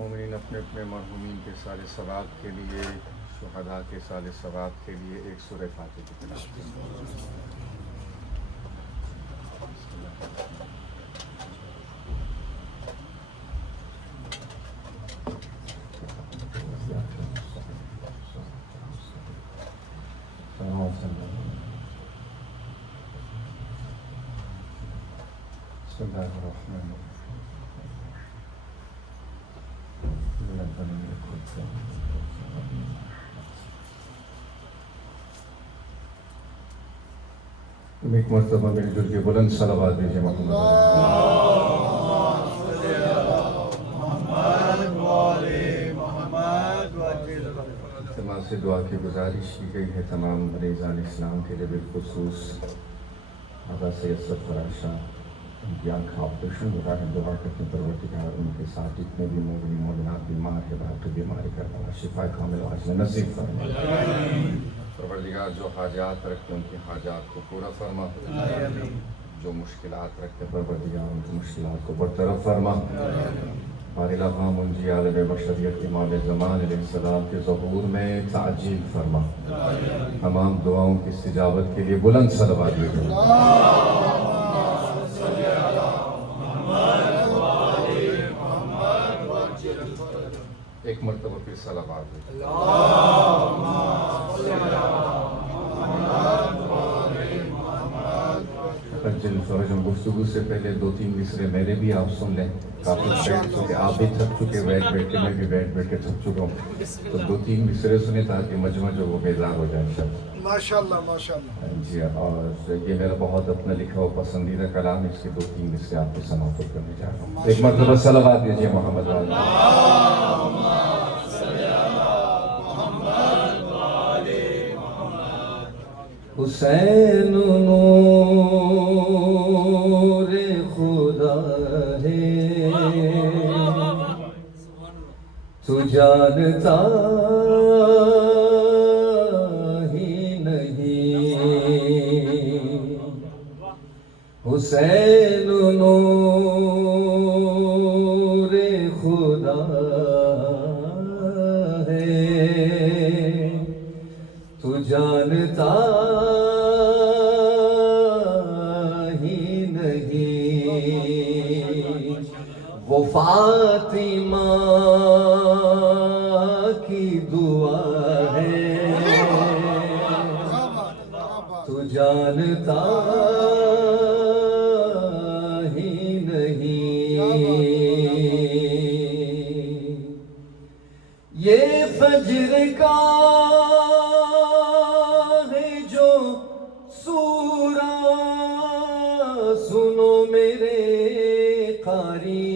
مومنین اپنے اپنے مرحومین کے سارے ثواب کے لیے، شہداء کے سارے ثواب کے لیے ایک سورہ فاتحہ کی تلاوت کریں۔ بسم اللہ الرحمن الرحیم۔ تم ایک مرتبہ مل جل کے بلند صلوات دیجیے محمد اجتماع سے دعا کی گزارش کی گئی ہے تمام مریضان اسلام کے لیے، بالخصوص آقا سید سرفراز شاہ، ان کی آنکھ آپریشن ہو رہا ہے، دعا کرتے ہیں پروردگار ان کے ساتھ جتنے بھی مومن مومنات بیمار ہے، باقی بیماری کا اللہ شفا کامل عاجل نصیب فرمائے۔ پروردگار جو حاجات رکھتے ان کی حاجات کو پورا فرما، جو مشکلات رکھتے پروردگار ان کی مشکلات کو برطرف فرما۔ بار الہا منجی عالم بشریت امام زمان علیہ السلام کے ظہور میں تعجیل فرما۔ تمام دعاؤں کی استجابت کے لیے بلند صلوات دیجیے۔ ایک مرتبہ پھر صلوات دیجیے۔ جن فرجم گفتگو سے پہلے دو تین مصرے میرے بھی آپ سن لیں، کافی بیٹھ چکے، آپ بھی تھک چکے، بیٹھ کے میں بھی بیٹھ کے تھک چکا ہوں، تو دو تین مصرے سنیں تاکہ مجمع جو وہ بیدار ہو جائے انشاءاللہ۔ ماشاءاللہ ماشاءاللہ جی، اور یہ میرا بہت اپنا لکھا ہوا پسندیدہ کلام، اس کے دو تین مصرے آپ کی سماعت کرنے جا رہا ہوں۔ ایک مرتبہ صلوات دیجیے محمد علیہ۔ حسین نور خدا ہے، تو جانتا ہی نہیں۔ حسین نور خدا ہے، تو جانتا وہ فاطمہ کی دعا ہے، تو جانتا ہی نہیں۔ یہ فجر کا ہے جو سورہ، سنو میرے قاری،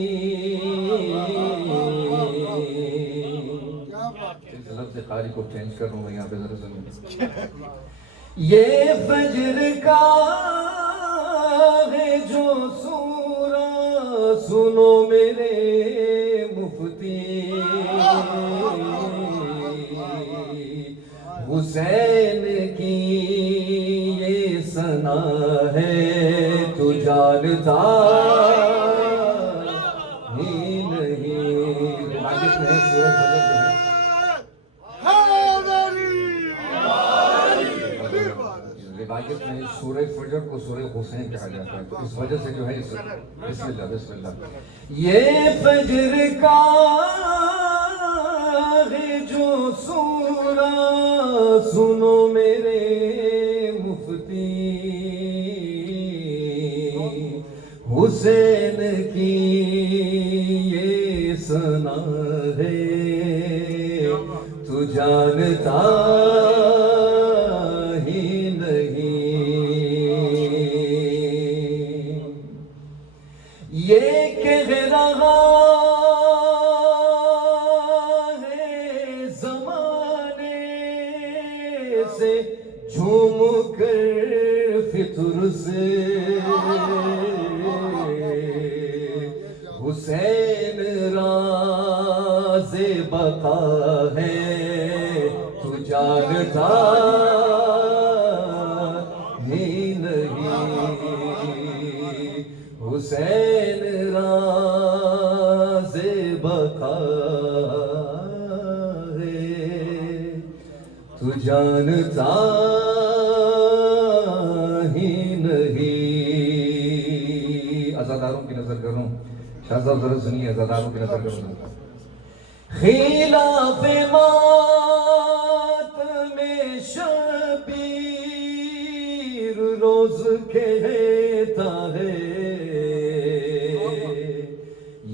لفظ قاری کو چینج کر رہا ہوں یہاں پہ ذرا سنیں۔ یہ فجر کا ہے جو سورہ، سنو میرے مفتی، حسین کی یہ ثنا ہے، تو جانتا ہی نہیں۔ روایت میں سورہ فجر کو سورہ حسین کہا جاتا ہے، تو اس وجہ سے جو ہے بسم اللہ بسم اللہ۔ یہ فجر کا ہے جو سورہ، سنو میرے مفتی، حسین کی یہ ثنا ہے، تو جانتا ہی نہیں۔ یہ کہہ رہا ہے زمانے سے جھوم کر فطر سے، حسین راز بقا ہے، تو جانتا ہی نہیں۔ حسین راز بقا ہے تو جانتا ہی نہیں. عزاداروں کی نظر کروں شاہ صاحب ذرا سنیے, عزاداروں کی نظر کروں. خلاف ماتم شبیر روز کہتا ہے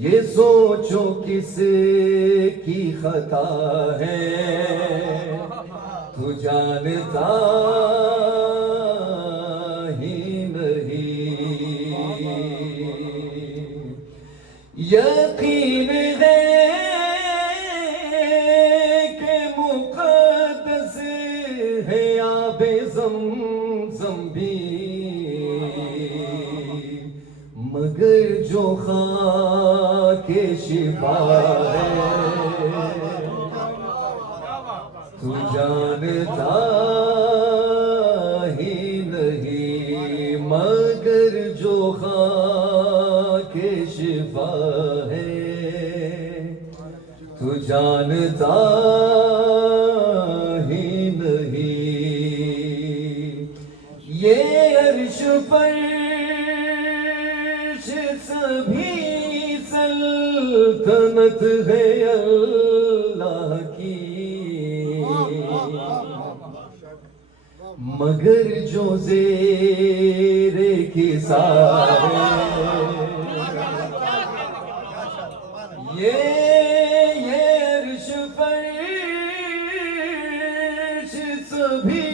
یہ سوچو کس کی خطا ہے تو جانتا ہی نہیں. یقین ہے کہ مقدس ہے آب زمزم بھی مگر جو خاک شفا ہے تو جانتا ہی نہیں. مگر جو خاک شفا ہے تو جانتا ہی نہیں. یہ عرش فرش سبھی سلطنت ہے اللہ کی مگر جو زیر کی سارے یہ عرش فرش سبھی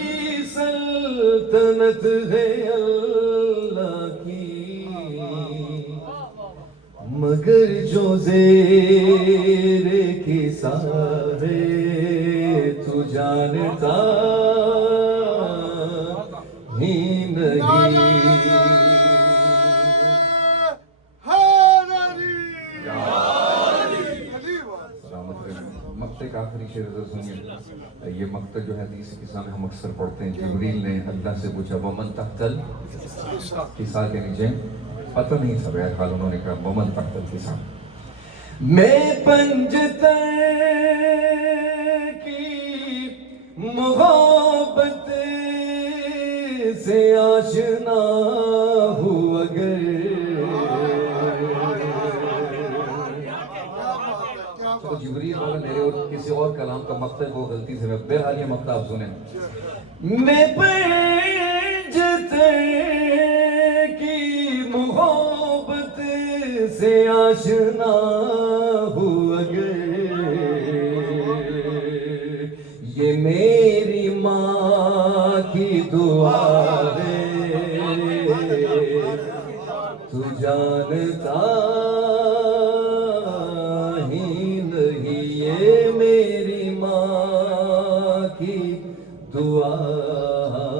سلطنت ہے اللہ کی مگر جو زیر کی سارے تو جانتا ہی نہیں. مقطع کا آخری شعر سنیے. یہ مقطع جو ہے حدیث کے سامنے ہم اکثر پڑھتے ہیں. جبریل نے اللہ سے پوچھا ومن تحت الکساء کے نیچے پتہ نہیں تھا بہرحال انہوں نے کہا ومن تحت الکساء. میں پنجتر کی محبت سے آشنا ہوں اگر تو جبریل والا میرے اور کسی اور کلام کا مقطع کو غلطی سے میں بہرحال یہ مقطع آپ سنیں. میں پنجتر کی محبت سے آشنا ہوں اگر یہ میری ماں کی دعا ہے تو جانتا ہی نہیں. یہ میری ماں کی دعا ہے.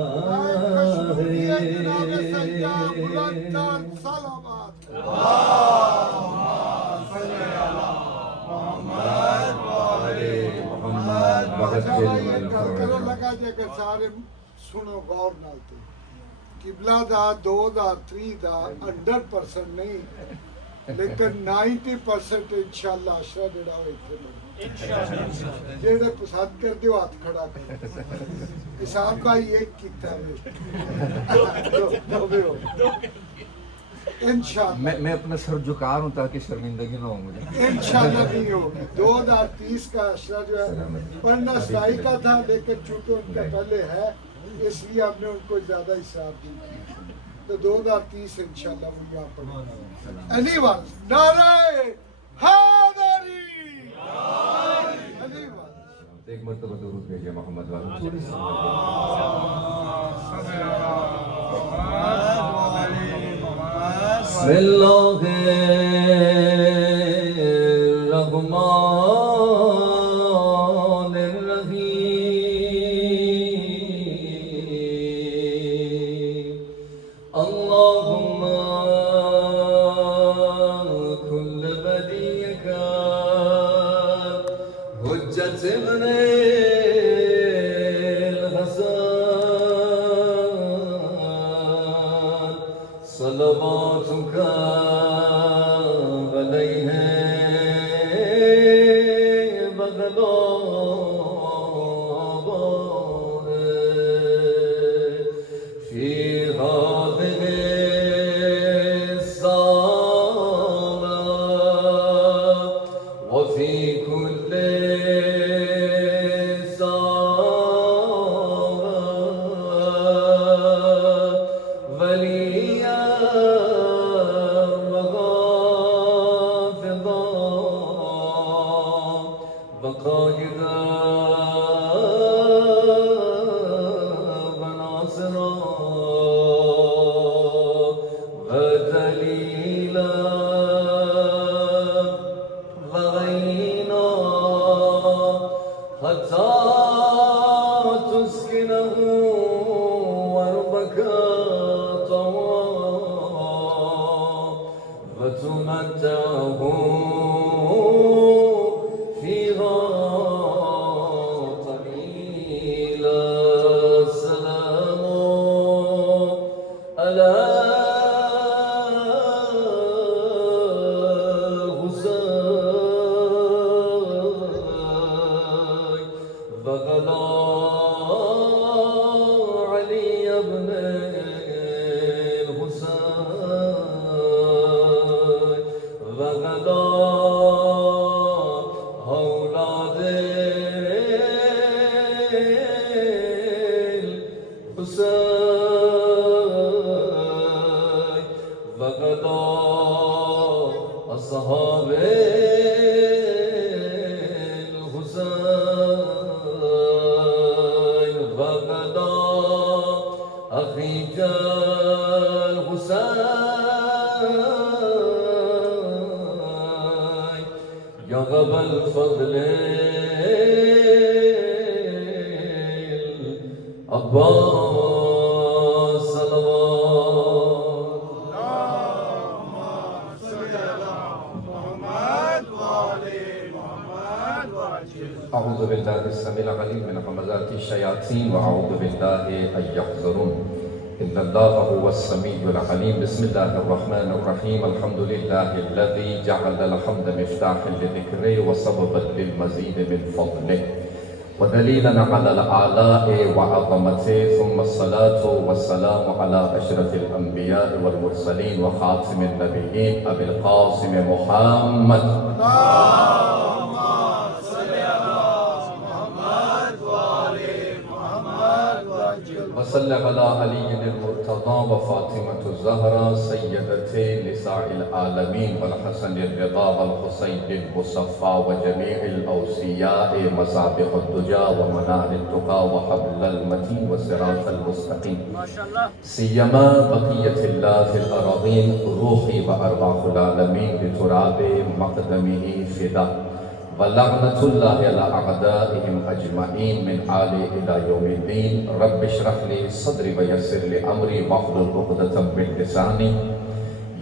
لگا جے کہ سارے سنو غور نال تے قبلہ دا 2003 دا 100% نہیں لیکن 90% انشاءاللہ اشرا جڑا ہوئے تھے جیڑے پسند کر دیو ہاتھ کھڑا کر حساب کا ایک کیتا ہے انشاءاللہ. میں اپنا سر جھکا رہا ہوں تاکہ شرمندگی نہ ہو مجھے. انشاءاللہ نہیں ہوگی. 2030 کا اشرا جو ہے پڑھنا سائی کا تھا لیکن چونکہ ان کا پہلے ہے اس لیے ہم نے ان کو زیادہ حساب دی تو 2030 انشاءاللہ وہ یہاں پڑھنا. علی وال نعرہ حیدری علی وال. ایک مرتبہ درود بھیجیے محمد والوں. بسم اللہ الرحمن الرحیم. اللہم کل ولیک حجت ابن الحسن صلواتک علیہ متعهم فيها طويلا سلام على حسين وغلا علي بن الحسين وغلا أولاد الحسين وغلا أصحاب الحسين وغدا أخيك الحسين يا غبا الفضل عباس صلوات أعوذ بالله السميع العليم من همزات الشياطين وأعوذ بالله أن يحضرون إن الله هو السميع العليم بسم الله الرحمن الرحيم الحمد لله الذي جعل الحمد مفتاحا لذكره وسببا للمزيد من فضله ودليلا على الآلاء وعظمته ثم الصلاة والسلام على أشرف الأنبياء والمرسلين وخاتم النبيين أبي القاسم محمد وصلى على علي المرتضى وفاطمة الزهراء سيدتي نساء العالمين والحسن الرضا والحسين المصفى وجميع الأوصياء مصابيح الدجى ومنار التقى وحبل المتين والصراط المستقيم سيما بقية الله في الأراضين روحي وأرواح العالمين بتراب مقدمه فدا ولعنة الله على أعدائهم أجمعين من آل إلى يوم الدين رب اشرح لي صدري ويسر لي أمري واحلل عقدة من لساني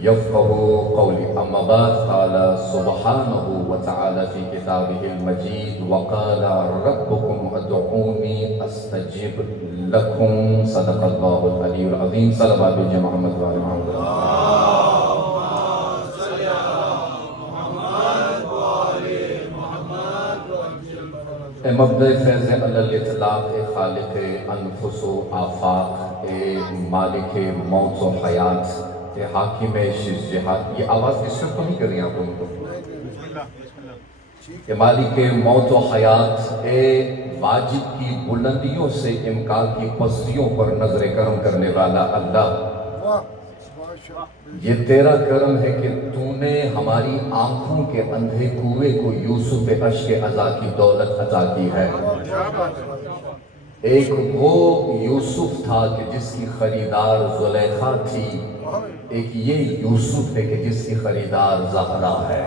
يفقهوا قولي أما بعد قال سبحانه وتعالى في كتابه المجيد وقال ربكم ادعوني أستجب لكم صدق الله العلي العظيم صلوات بجمع محمد وآل محمد مبدأ فیض علی الاطلاق خالق انفس و آفاق مالک موت و حیات حاکم شش جہات یہ آواز ڈسٹرب تو نہیں کر رہی آپ لوگوں کو مالک موت و حیات واجب کی بلندیوں سے امکان کی پستیوں پر نظر کرم کرنے والا اللہ یہ تیرا کرم ہے کہ تو نے ہماری آنکھوں کے اندھے کنویں کو یوسف عشق عزا کی دولت عطا کی ہے ایک وہ یوسف تھا کہ جس کی خریدار زلیخا تھی ایک یہ یوسف ہے کہ جس کی خریدار زہرا ہے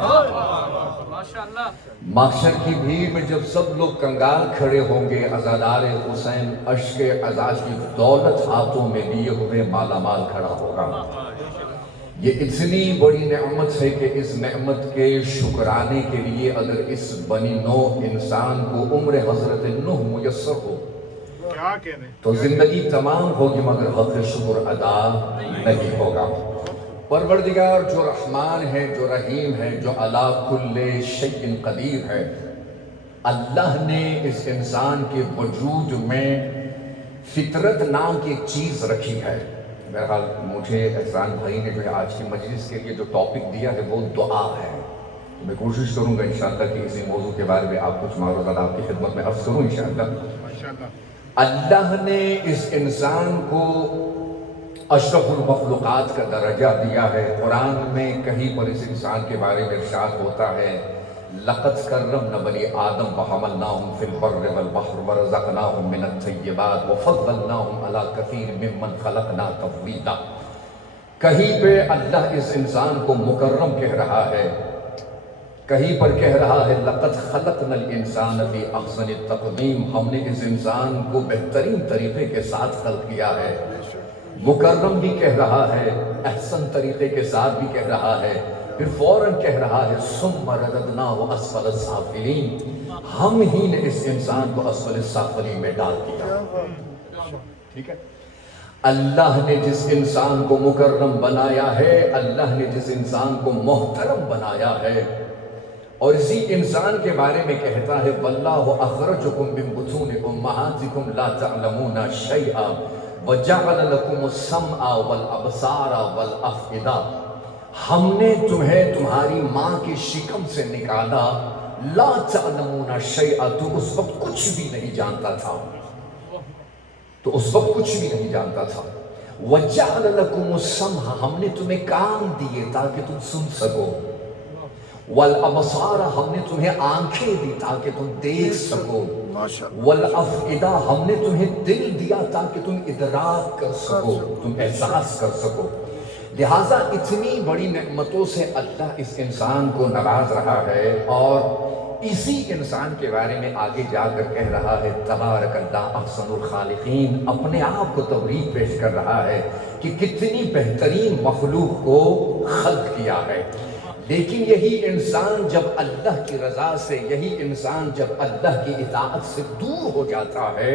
محشر کی بھیڑ میں جب سب لوگ کنگال کھڑے ہوں گے عزادار حسین عشق عزا کی دولت ہاتھوں میں لیے ہوئے مالا مال کھڑا ہوگا یہ اتنی بڑی نعمت ہے کہ اس نعمت کے شکرانے کے لیے اگر اس بنی نوح انسان کو عمر حضرت نوح میسر ہو تو زندگی تمام ہوگی مگر حق شکر ادا نہیں ہوگا پروردگار جو رحمان ہے جو رحیم ہے جو علی کل شیء قدیر ہے اللہ نے اس انسان کے وجود میں فطرت نام کی ایک چیز رکھی ہے بہرحال مجھے احسان بھائی نے جو ہے آج کی مجلس کے لیے جو ٹاپک دیا ہے وہ دعا ہے میں کوشش کروں گا انشاءاللہ کہ اسی موضوع کے بارے میں آپ کچھ معروضات آپ کی خدمت میں عرض کروں انشاءاللہ اللہ نے اس انسان کو اشرف المخلوقات کا درجہ دیا ہے قرآن میں کہیں پر اس انسان کے بارے میں ارشاد ہوتا ہے لقد کرمنا بنی آدم وحملناہم فی البر والبحر ورزقناہم من الطیبات وفضلناہم علی کثیر ممن خلقنا تفضیلا کہیں پہ اللہ اس انسان کو مکرم کہہ رہا ہے کہیں پر کہہ رہا ہے لقد خلقنا الانسان فی احسن التقویم ہم نے اس انسان کو بہترین طریقے کے ساتھ خلق کیا ہے مکرم بھی کہہ رہا ہے احسن طریقے کے ساتھ بھی کہہ رہا ہے پھر فوراً کہہ رہا ہے ثم رددناہ اسفل السافلین، ہم ہی نے اس انسان کو اسفل السافلین میں ڈال دیا. ٹھیک ہے، اللہ نے جس انسان کو مکرم بنایا ہے، اللہ نے جس انسان کو محترم بنایا ہے، اور اسی انسان کے بارے میں کہتا ہے واللہ اخرجکم من بطون امہاتکم لا تعلمون شیئا وجعل لکم السمع والابصار والافئدہ، ہم نے تمہیں تمہاری ماں کی شکم سے نکالا، لا تعلمون شیئا، تو اس وقت کچھ بھی نہیں جانتا تھا، تو اس وقت کچھ بھی نہیں جانتا تھا. وَجَعَلَ لَكُمُ السَّمْعَ، ہم نے تمہیں کان دیے تاکہ تم سن سکو، وَالْأَبْصَارَ، ہم نے تمہیں آنکھیں دی تاکہ تم دیکھ سکو، وَالْأَفْئِدَةَ، ہم نے تمہیں دل دیا تاکہ تم ادراک کر سکو، تم احساس کر سکو. لہٰذا اتنی بڑی نعمتوں سے اللہ اس انسان کو نواز رہا ہے، اور اسی انسان کے بارے میں آگے جا کر کہہ رہا ہے تبارک اللہ احسن الخالقین، اپنے آپ کو تبریک پیش کر رہا ہے کہ کتنی بہترین مخلوق کو خلق کیا ہے. لیکن یہی انسان جب اللہ کی رضا سے، یہی انسان جب اللہ کی اطاعت سے دور ہو جاتا ہے،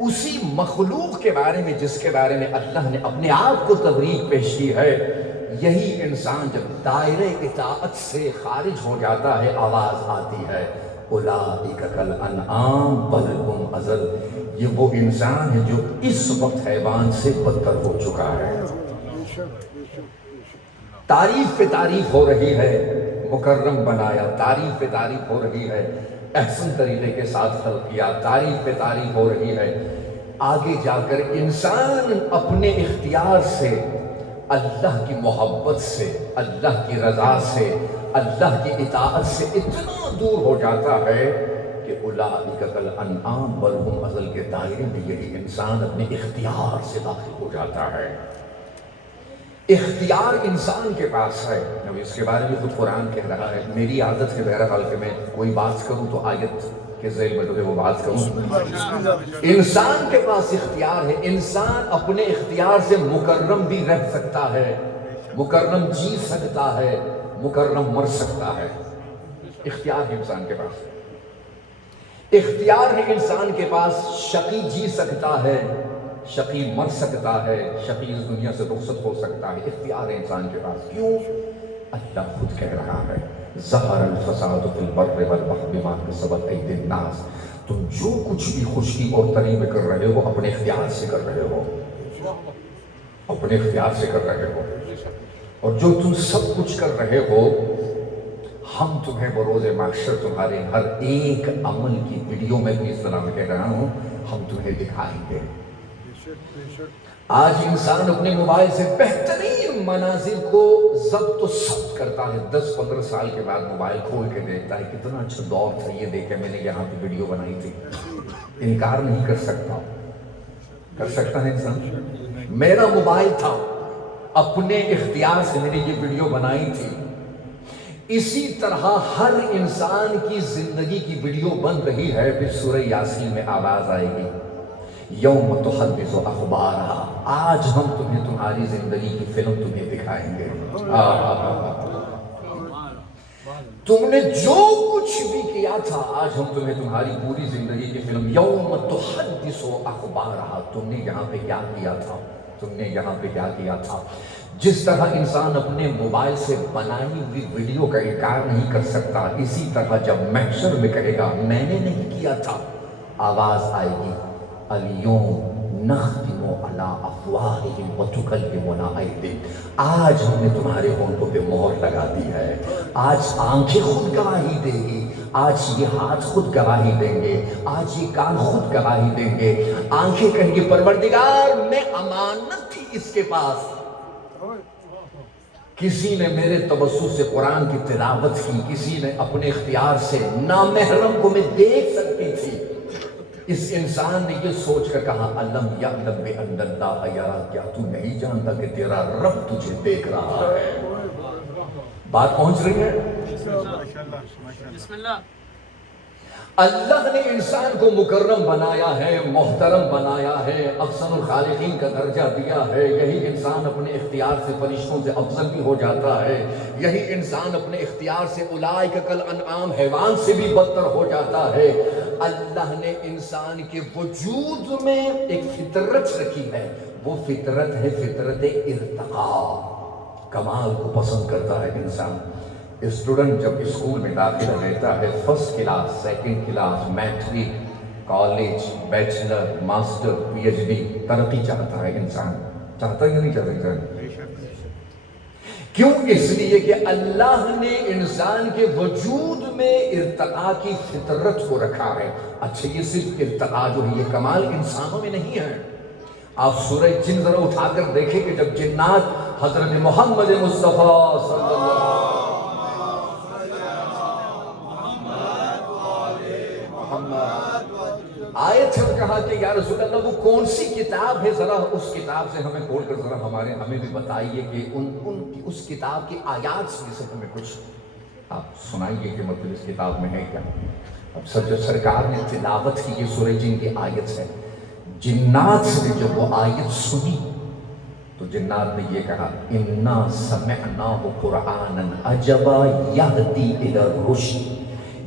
اسی مخلوق کے بارے میں جس کے بارے میں اللہ نے اپنے آپ کو تبریک پیش کی ہے، یہی انسان جب دائرہ اطاعت سے خارج ہو جاتا ہے، آواز آتی ہے اولئک کالانعام بل هم اضل، یہ وہ انسان ہے جو اس وقت حیوان سے بدتر ہو چکا ہے. تعریف پہ تعریف ہو رہی ہے، مکرم بنایا، تعریف پہ تعریف ہو رہی ہے، احسن طریقے کے ساتھ خلق کیا، تعریف پہ تعریف ہو رہی ہے. آگے جا کر انسان اپنے اختیار سے، اللہ کی محبت سے، اللہ کی رضا سے، اللہ کی اطاعت سے اتنا دور ہو جاتا ہے کہ اولئک کالانعام بل هم اضل کے دائرے میں یہی انسان اپنے اختیار سے داخل ہو جاتا ہے. اختیار انسان کے پاس ہے. اس کے بارے میں خود قرآن کہہ رہا ہے. میری عادت ہے بہرحال کہ میں کوئی بات کروں تو آیت کے ذیل میں جو ہے وہ بات کروں. انسان کے پاس اختیار ہے، انسان اپنے اختیار سے مکرم بھی رہ سکتا ہے، مکرم جی سکتا ہے، مکرم مر سکتا ہے. اختیار ہے انسان کے پاس، اختیار ہے انسان کے پاس. شقی جی سکتا ہے، شقی مر سکتا ہے، شقی اس دنیا سے رخصت ہو سکتا ہے. اختیار ہے انسان کے پاس. کیوں؟ اللہ خود کہہ رہا ہے ظہر الفساد فی البر والبحر بما کسبت ایدی الناس، تم جو کچھ بھی خشکی اور تری میں کر رہے ہو اپنے اختیار سے کر رہے ہو، اپنے اختیار سے کر رہے ہو. اور جو تم سب کچھ کر رہے ہو، ہم تمہیں بروز محشر تمہارے ہر ایک عمل کی ویڈیو میں بھی اس طرح میں کہہ رہا ہوں، ہم تمہیں دکھائیں گے. آج انسان اپنے موبائل سے بہترین مناظر کو ضبط و ثبت کرتا ہے. 10-15 سال کے بعد موبائل کھول کے دیکھتا ہے کتنا اچھا دور تھا، یہ دیکھے میں نے یہاں پہ ویڈیو بنائی تھی. انکار نہیں کر سکتا. کر سکتا ہے انسان؟ میرا موبائل تھا، اپنے اختیار سے میں نے یہ ویڈیو بنائی تھی. اسی طرح ہر انسان کی زندگی کی ویڈیو بن رہی ہے. پھر سورہ یاسین میں آواز آئے گی یوم تحدث اخبارہا، آج ہم تمہیں تمہاری زندگی کی فلم تمہیں دکھائیں گے. تم نے جو کچھ بھی کیا تھا آج ہم تمہیں تمہاری پوری زندگی کی فلم. یوم تحدث اخبارہا، تم نے یہاں پہ کیا کیا تھا، تم نے یہاں پہ کیا کیا تھا. جس طرح انسان اپنے موبائل سے بنائی ہوئی ویڈیو کا انکار نہیں کر سکتا، اسی طرح جب محشر میں کہے گا میں نے نہیں کیا تھا، آواز آئے گی الیوم نختم علی افواہہم وتکلمنا ایدیہم، آج ہم نے تمہارے ہونٹوں پہ مہر لگا دی ہے. آج آنکھیں خود گواہی دیں گی، آج یہ ہاتھ خود گواہی دیں گے، آج یہ کان خود گواہی دیں گے. آنکھیں کہیں گی پروردگار میں امانت تھی اس کے پاس، کسی نے میرے توسط سے قرآن کی تلاوت کی، کسی نے اپنے اختیار سے نامحرم کو میں دیکھ سکتی تھی. اس انسان نے یہ سوچ کر کہا الم یعلم بان اللہ یرا، کیا تو نہیں جانتا کہ تیرا رب تجھے دیکھ رہا ہے. بات پہنچ رہی ہے؟ بسم اللہ. اللہ نے انسان کو مکرم بنایا ہے، محترم بنایا ہے، احسن الخالقین کا درجہ دیا ہے۔ یہی انسان اپنے اختیار سے فرشتوں سے افضل بھی ہو جاتا ہے، یہی انسان اپنے اختیار سے اولئک کالانعام حیوان سے بھی بدتر ہو جاتا ہے۔ اللہ نے انسان کے وجود میں ایک فطرت رکھی ہے، وہ فطرت ہے فطرت ارتقاء، کمال کو پسند کرتا ہے انسان۔ اسٹوڈنٹ جب اسکول میں داخلہ لیتا ہے، first class, second class, matric, college, bachelor, master, P H D, ترقی چاہتا ہے انسان، چاہتا ہے یا نہیں چاہتا؟ کیوں؟ اس لیے کہ اللہ نے انسان کے وجود میں ارتقاء کی فطرت کو رکھا ہے۔ اچھا، یہ صرف ارتقاء جو ہے، یہ کمال انسانوں میں نہیں ہے۔ آپ سورہ جن ذرا اٹھا کر دیکھیں کہ جب جنات حضرت محمد مصطفیٰ صلی اللہ علیہ وسلم آئے تھے اور کہا کہ یا رسول اللہ وہ کون سی کتاب ہے، ذرا اس کتاب سے ہمیں کھول کر ذرا ہمیں بھی بتائیے کہ اس کتاب کی آیات میں سے ہمیں کچھ آپ سنائیے کہ مطلب اس کتاب میں ہے کیا۔ اب جب سرکار نے تلاوت کی یہ سورہ جن کی آیت ہے، جنات نے جب وہ آیت سنی تو جنات نے یہ کہا اِنَّا سَمِعْنَاهُ قُرْآنًا عَجَبًا يَهْدِي إِلَى الرُّشْدِ،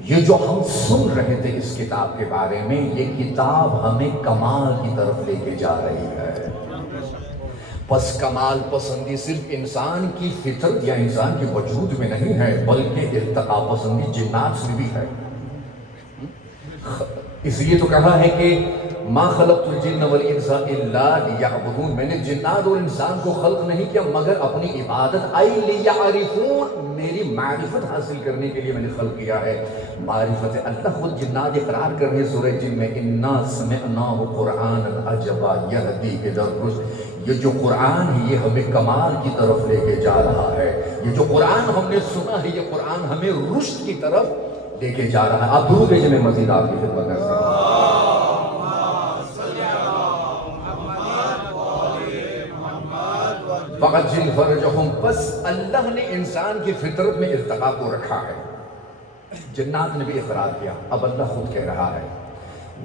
یہ جو ہم سن رہے تھے اس کتاب کے بارے میں، یہ کتاب ہمیں کمال کی طرف لے کے جا رہی ہے۔ پس کمال پسندی صرف انسان کی فطرت یا انسان کے وجود میں نہیں ہے، بلکہ ارتقاء پسندی جنات میں بھی ہے۔ اس لیے تو کہا ہے کہ ما خلقت الجن والانس الا لیعبدون، میں نے جنات اور انسان کو خلق نہیں کیا مگر اپنی عبادت، ای لیعرفون، میری معرفت حاصل کرنے کے لیے میں نے خلق کیا ہے۔ معرفت اللہ خود جنات اقرار کر رہے ہیں سورہ جن میں، انا سمعناہ قرآنا عجبا یہدی الی الرشد، یہ جو قرآن ہے یہ ہمیں کمال کی طرف لے کے جا رہا ہے، یہ جو قرآن ہم نے سنا ہے یہ قرآن ہمیں رشد کی طرف لے کے جا رہا ہے۔ آپ درود بھیجیں، میں مزید آپ کی خدمت کرتا ہوں۔ فقط جن فرجہم، پس اللہ نے انسان کی فطرت میں ارتقاء کو رکھا ہے۔ جنات نے بھی اقرار کیا، اب اللہ خود کہہ رہا ہے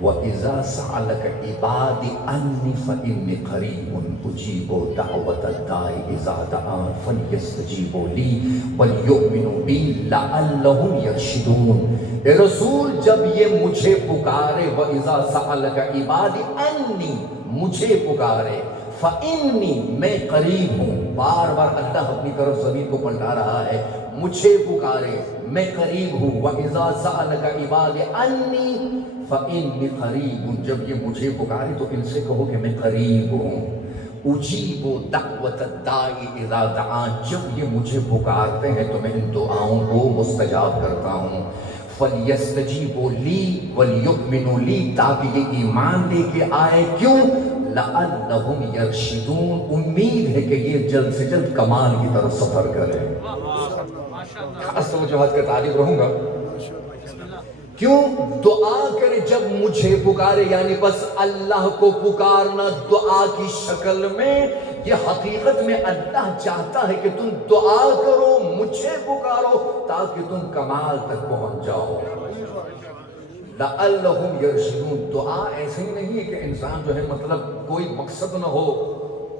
وَإِذَا سَأَلَكَ عِبَادِ أَنِّي فَإِنِّي قَرِيبٌ أُجِيبُ دَعْوَةَ الدَّاعِ إِذَا دَعَانِ فَلْيَسْتَجِيبُوا لِي وَلْيُؤْمِنُوا بِي لَعَلَّهُمْ يَرْشُدُونَ۔ اے رسول جب یہ مجھے پکارے، وَإِذَا سَأَلَكَ عِبَادِ أَنِّي، مجھے پکارے، فَإِنِّي، میں قریب ہوں، بار بار اللہ اپنی طرف زمین کو پلٹا رہا ہے، مجھے پکارے میں قریب ہوں۔ وَإِذَا سَأَلَكَ عِبَادِ أَنِّي فَإِنِّي قَرِيبٌ، جب یہ مجھے پکارے تو ان سے کہو کہ میں قریب ہوں۔ اُجِیبُ دَعْوَةَ الدَّاعِ إِذَا دَعَانِ، جب یہ مجھے پکارتے ہیں تو میں ان دعاؤں کو مستجاب کرتا ہوں۔ فَلْيَسْتَجِيبُوا لِي وَلْيُؤْمِنُوا لِي، تاکہ یہ ایمان لے کے آئے، کیوں؟ لَعَلَّهُمْ يَرْشِدُونَ، امید ہے کہ یہ جلد سے جلد کمال کی طرف سفر کریں۔ خاص توجہات کا طالب رہوں گا۔ کیوں؟ دعا کرے جب مجھے پکارے، یعنی بس اللہ کو پکارنا دعا کی شکل میں، یہ حقیقت میں اللہ چاہتا ہے کہ تم دعا کرو، مجھے پکارو تاکہ تم کمال تک پہنچ جاؤ۔ لَعَلَّهُمْ يَرْشِدُونَ، دعا ایسے ہی نہیں ہے کہ انسان جو ہے مطلب کوئی مقصد نہ ہو،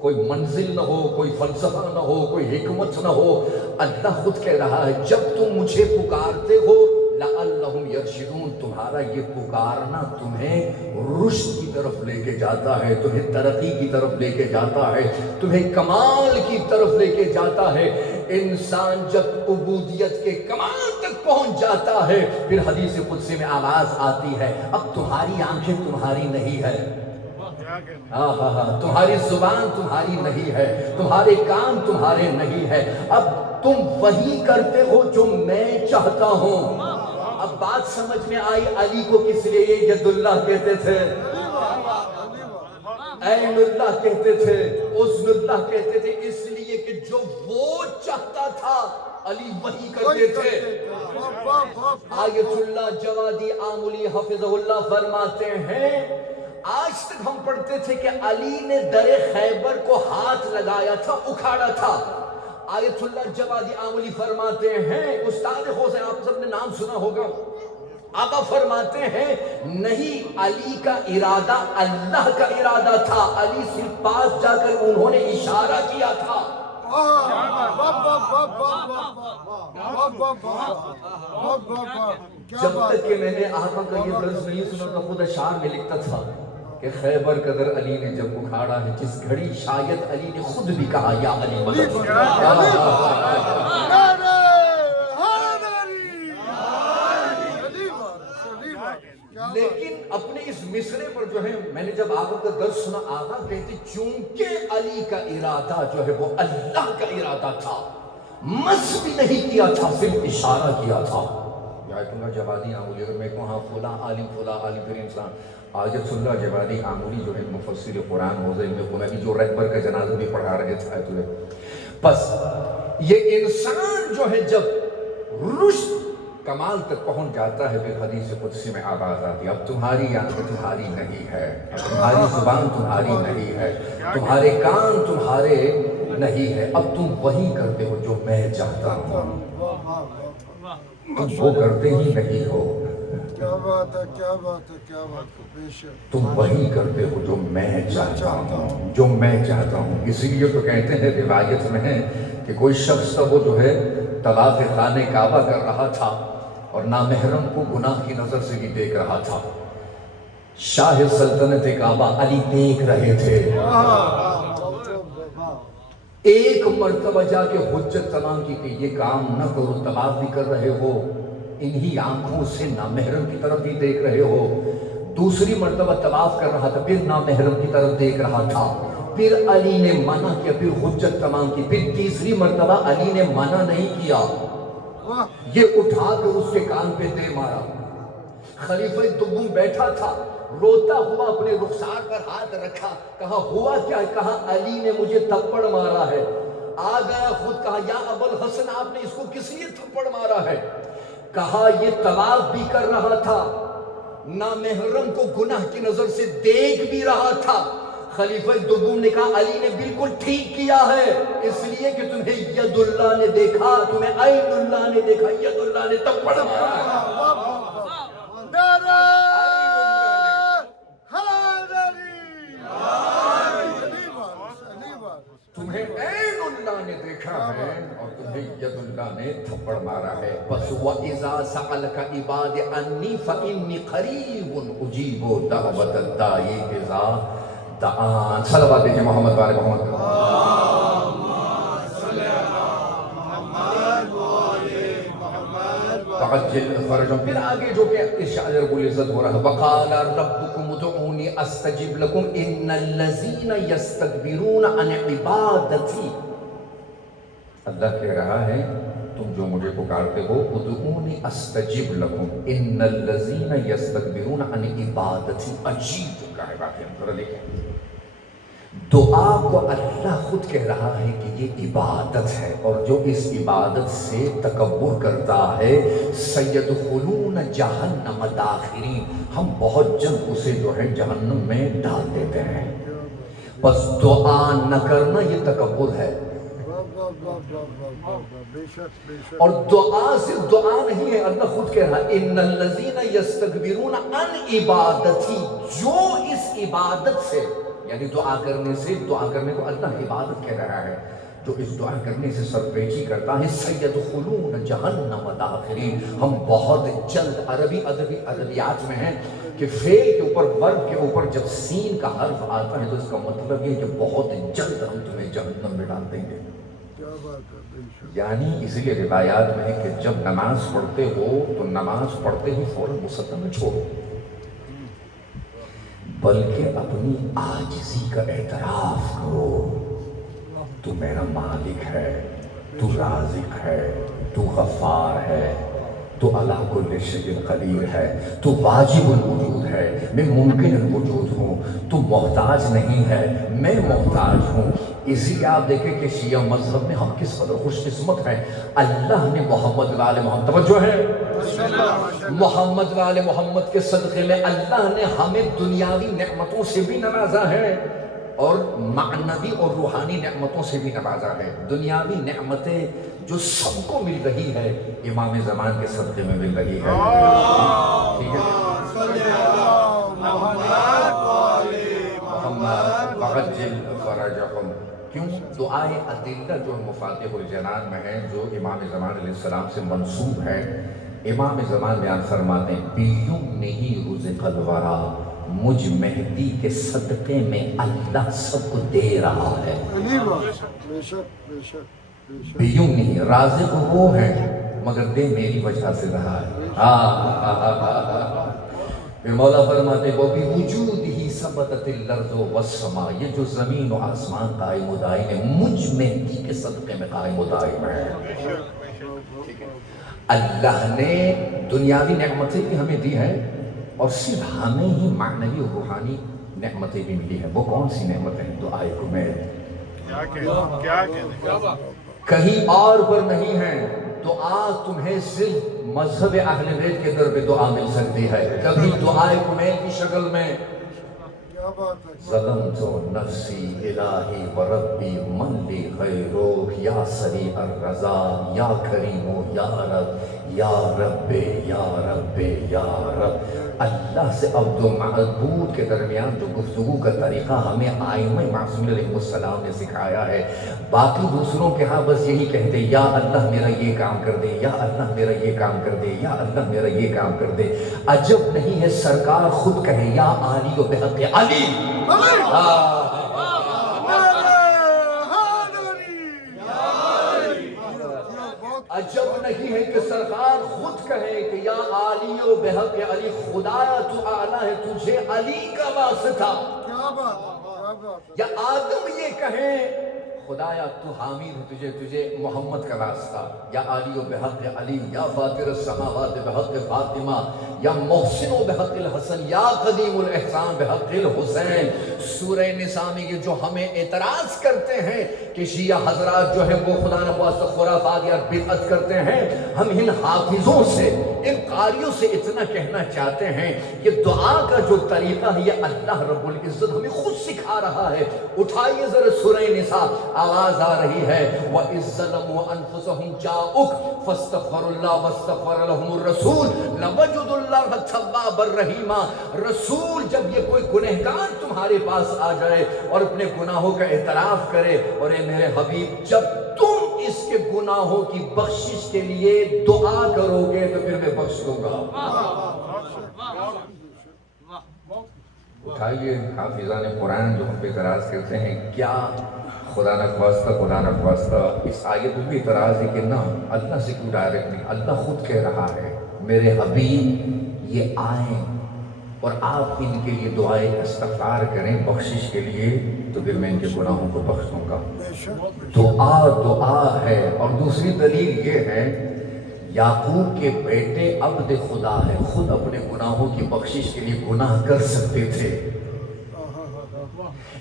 کوئی منزل نہ ہو، کوئی فلسفہ نہ ہو، کوئی حکمت نہ ہو۔ اللہ خود کہہ رہا ہے جب تم مجھے پکارتے ہو، لَعَلَّهُمْ يَرْشِدُونَ، تمہارا یہ پکارنا تمہیں رشد کی طرف لے کے جاتا ہے، تمہیں ترقی کی طرف لے کے جاتا ہے، تمہیں کمال کی طرف لے کے جاتا ہے۔ انسان جب عبودیت کے کمال تک پہنچ جاتا ہے، پھر حدیث قدسی میں آواز آتی ہے اب تمہاری آنکھیں تمہاری نہیں ہے، تمہاری زبان تمہاری نہیں ہے، تمہارے کان تمہارے نہیں ہے، اب تم وہی کرتے ہو جو میں چاہتا ہوں۔ اب بات سمجھ میں آئی، علی کو کس لیے ید اللہ کہتے تھے، عین اللہ کہتے تھے، اذن اللہ کہتے تھے، اس لیے کہ جو وہ چاہتا تھا علی وہی کرتے تھے۔ آیت اللہ جوادی آملی حفظہ اللہ فرماتے ہیں آج تک ہم پڑھتے تھے کہ علی نے در خیبر کو ہاتھ لگایا تھا، اکھاڑا تھا۔ آیت اللہ جوادی آملی فرماتے ہیں، استاد حسین آپ سب نے نام سنا ہوگا، آقا فرماتے ہیں نہیں، علی کا ارادہ اللہ کا ارادہ تھا، علی صرف پاس جا کر انہوں نے اشارہ کیا تھا۔ جب تک کہ میں نے آقا کا یہ درس نہیں سنا تو خود اشعار میں لکھتا تھا کہ خیبر قدر علی نے جب اکھاڑا ہے، جس گھڑی شاید علی نے خود بھی کہا یا علی مدد۔ لیکن اپنے اس مصرے پر جو ہے میں نے جب آقا کا درس سنا، آقا کہتے چونکہ علی کا ارادہ جو ہے وہ اللہ کا ارادہ تھا، مس بھی نہیں کیا تھا، صرف اشارہ کیا تھا۔ آیت اللہ جوادی آمولی، اگر میں کہوں ہاں فلاں عالم پھر انسان، آیت اللہ جوادی آمولی جو ہے مفسر قرآن موضع ابن قنبی جو رہبر کا جنازہ بھی پڑھا رہے تھے آیت اللہ، بس یہ انسان جو ہے جب رشد کمال تک پہنچ جاتا ہے پھر حدیث قدسی میں آواز آتی ہے اب تمہاری آنکھ تمہاری نہیں ہے، اب تمہاری زبان تمہاری نہیں ہے، تمہارے کان تمہارے نہیں ہے، اب تم وہی کرتے ہو جو میں چاہتا ہوں، تم وہ کرتے ہی نہیں ہو، کیا بات ہے، کیا بات ہے، کیا بات ہے، بے شک تم وہی کرتے ہو جو میں چاہتا ہوں، جو میں چاہتا ہوں۔ اسی لیے تو کہتے ہیں روایت میں ہے کہ کوئی شخص تھا وہ جو ہے طواف خانہ کعبہ کر رہا تھا اور نامحرم کو گناہ کی نظر سے بھی دیکھ رہا تھا، شاہ سلطنت کعبہ علی دیکھ رہے تھے، ایک مرتبہ جا کے حجت تمام کی کہ یہ کام نہ کرو، طواف بھی کر رہے ہو، انہی آنکھوں سے نامحرم کی طرف بھی دیکھ رہے ہو، دوسری مرتبہ طواف کر رہا تھا پھر نامحرم کی طرف دیکھ رہا تھا، پھر علی نے منع کیا، پھر حجت تمام کی، پھر تیسری مرتبہ علی نے منع نہیں کیا، یہ اٹھا کے اس کے کان پہ دے مارا۔ خلیفہ دوم بیٹھا تھا، روتا ہوا اپنے رخسار پر ہاتھ رکھا، کہا ہوا کیا؟ کہا علی نے مجھے تھپڑ مارا ہے۔ آ گیا خود، کہا یا ابوالحسن آپ نے اس کو کس لیے تھپڑ مارا ہے؟ کہا یہ طواف بھی کر رہا تھا، نامحرم کو گناہ کی نظر سے دیکھ بھی رہا تھا۔ خلیفہ دوم نے کہا علی نے بالکل ٹھیک کیا ہے، اس لیے کہ تمہیں ید اللہ نے دیکھا، تمہیں عین اللہ نے دیکھا، ید اللہ نے تھپڑ مارا۔ تمہیں عین اللہ نے دیکھا ہے اور تمہیں ید اللہ نے تھپڑ مارا ہے۔ بس وَإِذَا سَأَلَكَ عِبَادِ عَنِّي فَإِنِّي قَرِيبٌ أُجِيبُ دَعْوَةَ الدَّاعِ إِذَا دعان۔ صلوات دیجئے محمد والے محمد۔ تعجل فرجم۔ پھر آگے جو کہ ارشاد رب العزت ہو رہا ہے وَقَالَ رَبُّكُمُ ادْعُونِي أَسْتَجِبْ لَكُمْ إِنَّ الَّذِينَ يَسْتَكْبِرُونَ عَنْ عِبَادَتِي، اللہ کہہ رہا ہے تم جو مجھے پکارتے ہو ادعونی استجب لکم ان الذین یستکبرون عن عبادتی، عجیب جملہ ہے واقعی ذرا دیکھیں، دعا کو اللہ خود کہہ رہا ہے کہ یہ عبادت ہے اور جو اس عبادت سے تکبر کرتا ہے سیدخلون جہنم داخرین، ہم بہت جلد اسے جو ہے جہنم میں ڈال دیتے ہیں۔ بس دعا نہ کرنا یہ تکبر ہے، اور دعا صرف دعا نہیں ہے، اللہ خود کہہ رہا ہے ان الذین یستکبرون عن عبادتی، جو اس عبادت سے یعنی دعا کرنے سے، دعا کرنے کو اللہ عبادت کہہ رہا ہے، جو اس دعا کرنے سے سر پیچی کرتا ہے سیدخلون جہنم داخرین، ہم بہت جلد، عربی ادبیات میں ہے کہ فعل کے اوپر ورب کے اوپر جب سین کا حرف آتا ہے تو اس کا مطلب یہ کہ بہت جلد ہم تمہیں جہنم میں ڈال دیں گے۔ یعنی اسی لیے روایات میں ہے کہ جب نماز پڑھتے ہو تو نماز پڑھتے ہی فوراً مسلم میں چھوڑو، بلکہ اپنی عاجزی کا اعتراف کرو، تو میرا مالک ہے، تو رازق ہے، تو غفار ہے، تو علی کل شیء قدیر ہے، تو واجب الوجود ہے، میں ممکن الوجود ہوں، تو محتاج نہیں ہے، میں محتاج ہوں۔ اسی لیے آپ دیکھیں کہ شیعہ مذہب میں ہم کس قدر خوش قسمت ہیں، اللہ نے محمد وآل محمد، توجہ ہے، محمد وآل محمد کے صدقے میں اللہ نے ہمیں دنیاوی نعمتوں سے بھی نوازا ہے اور معنوی اور روحانی نعمتوں سے بھی نوازا ہے۔ دنیاوی نعمتیں جو سب کو مل رہی ہے امام زمان کے صدقے میں مل رہی ہے. ٹھیک ہے محمد وعجل فرجهم. کیوں؟ دعائے عدیدہ جو مفاتح الجنان میں ہیں، جو امام زمان علیہ السلام سے منسوب ہے. امام زمان بیان فرماتے ہیں بیمنہ رزق الورا، مجھ مہدی کے صدقے میں اللہ سب کو دے رہا ہے. بیمنہ، رازق وہ ہے مگر دے میری وجہ سے رہا ہے. پھر مولا فرماتے وہ بھی وجود ہی ثبتت الارض والسماء، یہ جو زمین و آسمان قائم و دائم ہے مجھ مہدی کے صدقے میں قائم و دائم ہے. اللہ نے دنیاوی نعمتیں بھی ہمیں دی ہے اور صرف ہمیں ہی معنوی و روحانی نعمتیں بھی ملی ہیں. وہ کون سی نعمتیں ہیں؟ دعائے کمیل. کہیں اور پر نہیں ہے. دعا تمہیں صرف مذہب اہل بیت کے در پہ دعا مل سکتی ہے. کبھی دعائے کمیل کی شکل میں ظلمت نفسی الہی و ربی من لی غیرو یا سریع الرضا یا کریم یا رب یا رب یا رب یا رب. اللہ سے عبد و معبود کے درمیان جو گفتگو کا طریقہ ہمیں آئمہ معصومین علیہ السلام نے سکھایا ہے. باقی دوسروں کے ہاں بس یہی کہتے یا اللہ میرا یہ کام کر دے، یا اللہ میرا یہ کام کر دے، یا اللہ میرا یہ کام کر دے. عجب نہیں ہے سرکار خود کہے یا علی و بحق علی. عجب نہیں ہے کہ سرکار خود کہے کہ یا علی و بحق علی، خدایا تو اعلیٰ ہے تجھے علی کا واسطہ. یا آدم یہ کہے خدایا تو حامد ہے تجھے محمد کا راستہ. یا علی و بحق علی، یا فاطر السماوات بحق فاطمہ، یا محسن و بحق الحسن، یا قدیم الاحسان بحق الحسین. سورہ نساء میں یہ جو ہمیں اعتراض کرتے ہیں کہ شیعہ حضرات جو ہے وہ خدا نخواستہ خرافات یا بدعت کرتے ہیں، ہم ان حافظوں سے، ان قاریوں سے اتنا کہنا چاہتے ہیں کہ دعا کا جو طریقہ ہے یہ اللہ رب العزت ہمیں خود سکھا رہا ہے. اٹھائیے ذرا سورہ نساء، آواز آ رہی ہے وَإِذْ ظَلَمُوا أَنفُسَهُمْ جَاءُوكَ فَاسْتَغْفَرُوا اللَّهَ وَاسْتَغْفَرَ لَهُمُ الرَّسُولُ لَوَجَدُوا اللَّهَ تَوَّابًا رَحِيمًا. رسول جب یہ کوئی گنہگار تمہارے پاس آ جائے اور اپنے گناہوں کا اعتراف کرے، اور اے میرے حبیب جب تم اس کے گناہوں کی بخشش کے لیے دعا کرو گے تو پھر میں بخش دوں گا. اٹھائیے حافظان قرآن جو ہم پہ اعتراض کرتے ہیں، کیا خدا نخواستہ اس آیت میں بھی اعتراض ہے کہ نہ اللہ سے کیوں ڈائریکٹ نہیں، اللہ خود کہہ رہا ہے میرے حبیب یہ آئیں اور آپ ان کے لیے دعائے استغفار کریں بخشش کے لیے تو پھر میں ان کے گناہوں کو بخش دوں گا. دعا ہے. اور دوسری دلیل یہ ہے یعقوب کے بیٹے عبد خدا ہے، خود اپنے گناہوں کی بخشش کے لیے گناہ کر سکتے تھے،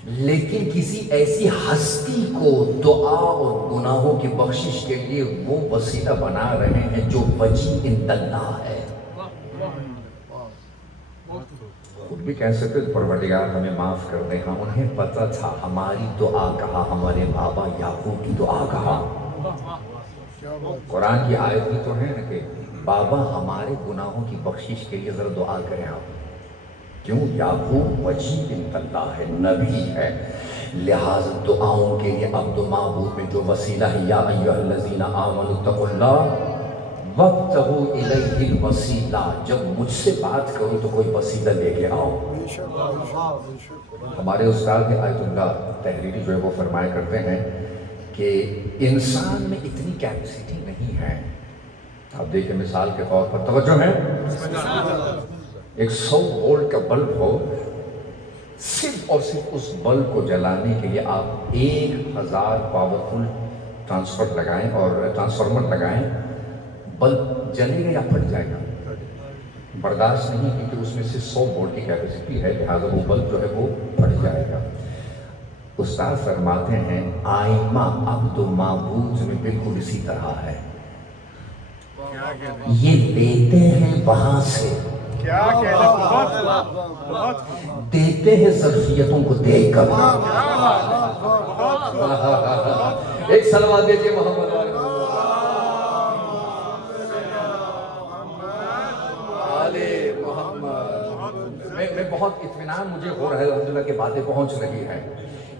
لیکن کسی ایسی ہستی کو دعا اور گناہوں کی بخشش کے لیے وہ وسیلہ بنا رہے ہیں جو وجی عند اللہ ہے. خود بھی کہہ سکتے پروردگار ہمیں معاف کر دے. ہاں انہیں پتہ تھا ہماری دعا کہا، ہمارے بابا یعقوب کی دعا کہا. قرآن کی آیت بھی تو ہے نا کہ بابا ہمارے گناہوں کی بخشش کے لیے ذرا دعا کریں آپ. کیوں؟ یعقوب وجی عند اللہ ہے، نبی ہے، لہذا دعاؤں کے لیے عبد و معبود میں جو وسیلہ ہے یا ایھا الذین آمنوا اتقوا اللہ وابتغوا الیہ الوسیلہ. جب مجھ سے بات کرو تو کوئی وسیلہ لے کے آؤ. ہمارے استاد آیت اللہ تحریری جو ہے وہ فرمایا کرتے ہیں کہ انسان میں اتنی کیپیسٹی نہیں ہے. آپ دیکھیں مثال کے طور پر، توجہ ہے، ایک 100 وولٹ کا بلب ہو، صرف اور صرف اس بلب کو جلانے کے لیے آپ 1000 پاورفل ٹرانسفارمر لگائیں، بلب جلے گا یا پھٹ جائے گا؟ برداشت نہیں، کیونکہ اس میں سے 100 وولٹ کی کیپیسٹی ہے، لہٰذا وہ بلب جو ہے وہ پھٹ جائے گا. استاد فرماتے ہیں آئمہ عبد و معبود میں بالکل اسی طرح ہے. یہ لیتے ہیں وہاں سے، دیتے ہیں ظرفیتوں کو دیکھ کر. ایک صلوات دیجئے محمد. میں بہت اطمینان مجھے ہو رہا ہے الحمدللہ کہ باتیں پہنچ رہی ہیں.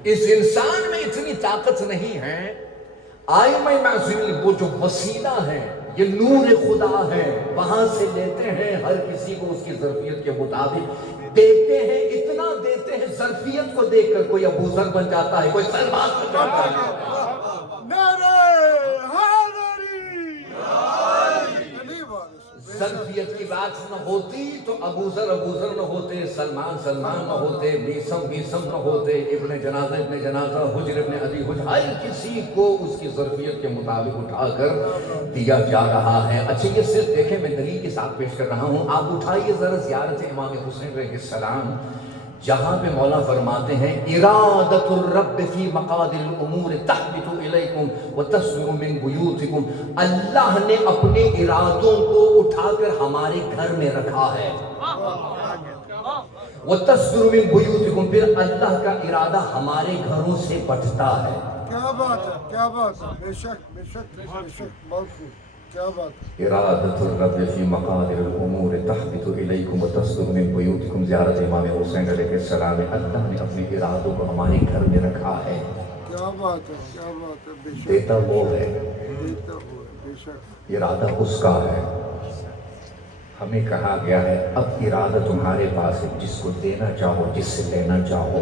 اس انسان میں اتنی طاقت نہیں ہے. آئمہ معزول وہ جو وسیلہ ہے یہ نور خدا ہے, وہاں سے لیتے ہیں ہر کسی کو اس کی ظرفیت کے مطابق دیتے ہیں, اتنا دیتے ہیں ظرفیت کو دیکھ کر کوئی ابو ذر بن جاتا ہے, کوئی سلمان بن جاتا ہے. ظرفیت کی بات نہ ہوتی تو ابو ذر نہ ہوتے, سلمان نہ ہوتے, میسم نہ ہوتے, ابن جنازہ, حجر ابن ابی حجر, ہر کسی کو اس کی ظرفیت کے مطابق اٹھا کر دیا جا رہا ہے. اچھا یہ صرف دیکھیں میں دلیل کے ساتھ پیش کر رہا ہوں, آپ اٹھائیے ذرا زیارت امام حسین علیہ السلام, جہاں پہ مولا فرماتے ہیں ارادت الرب فی مقادر الامور تحبط الیکم وتصدر من بیوتکم, اللہ نے اپنے ارادوں کو اٹھا کر ہمارے گھر میں رکھا ہے. وتصدر من بیوتکم, پھر اللہ کا ارادہ ہمارے گھروں سے بٹھتا ہے. کیا بات ہے, کیا بات ہے, بے شک بے شک بے شک, بہت خوب, کیا بات ہے. ارادت الرب فی مقادر الامور تحبط الیکم وتصدر من بیوتکم, زیارت امام حسین علیہ السلام, اللہ نے اپنے ارادوں کو ہمارے گھر میں رکھا ہے. کیا بات ہے, کیا بات ہے, بے شک. دیتا وہ ہے, دیتا وہ ہے, بے شک. ارادہ اس کا ہے. ہمیں کہا گیا ہے اب ارادہ تمہارے پاس ہے, جس کو دینا چاہو, جس سے لینا چاہو.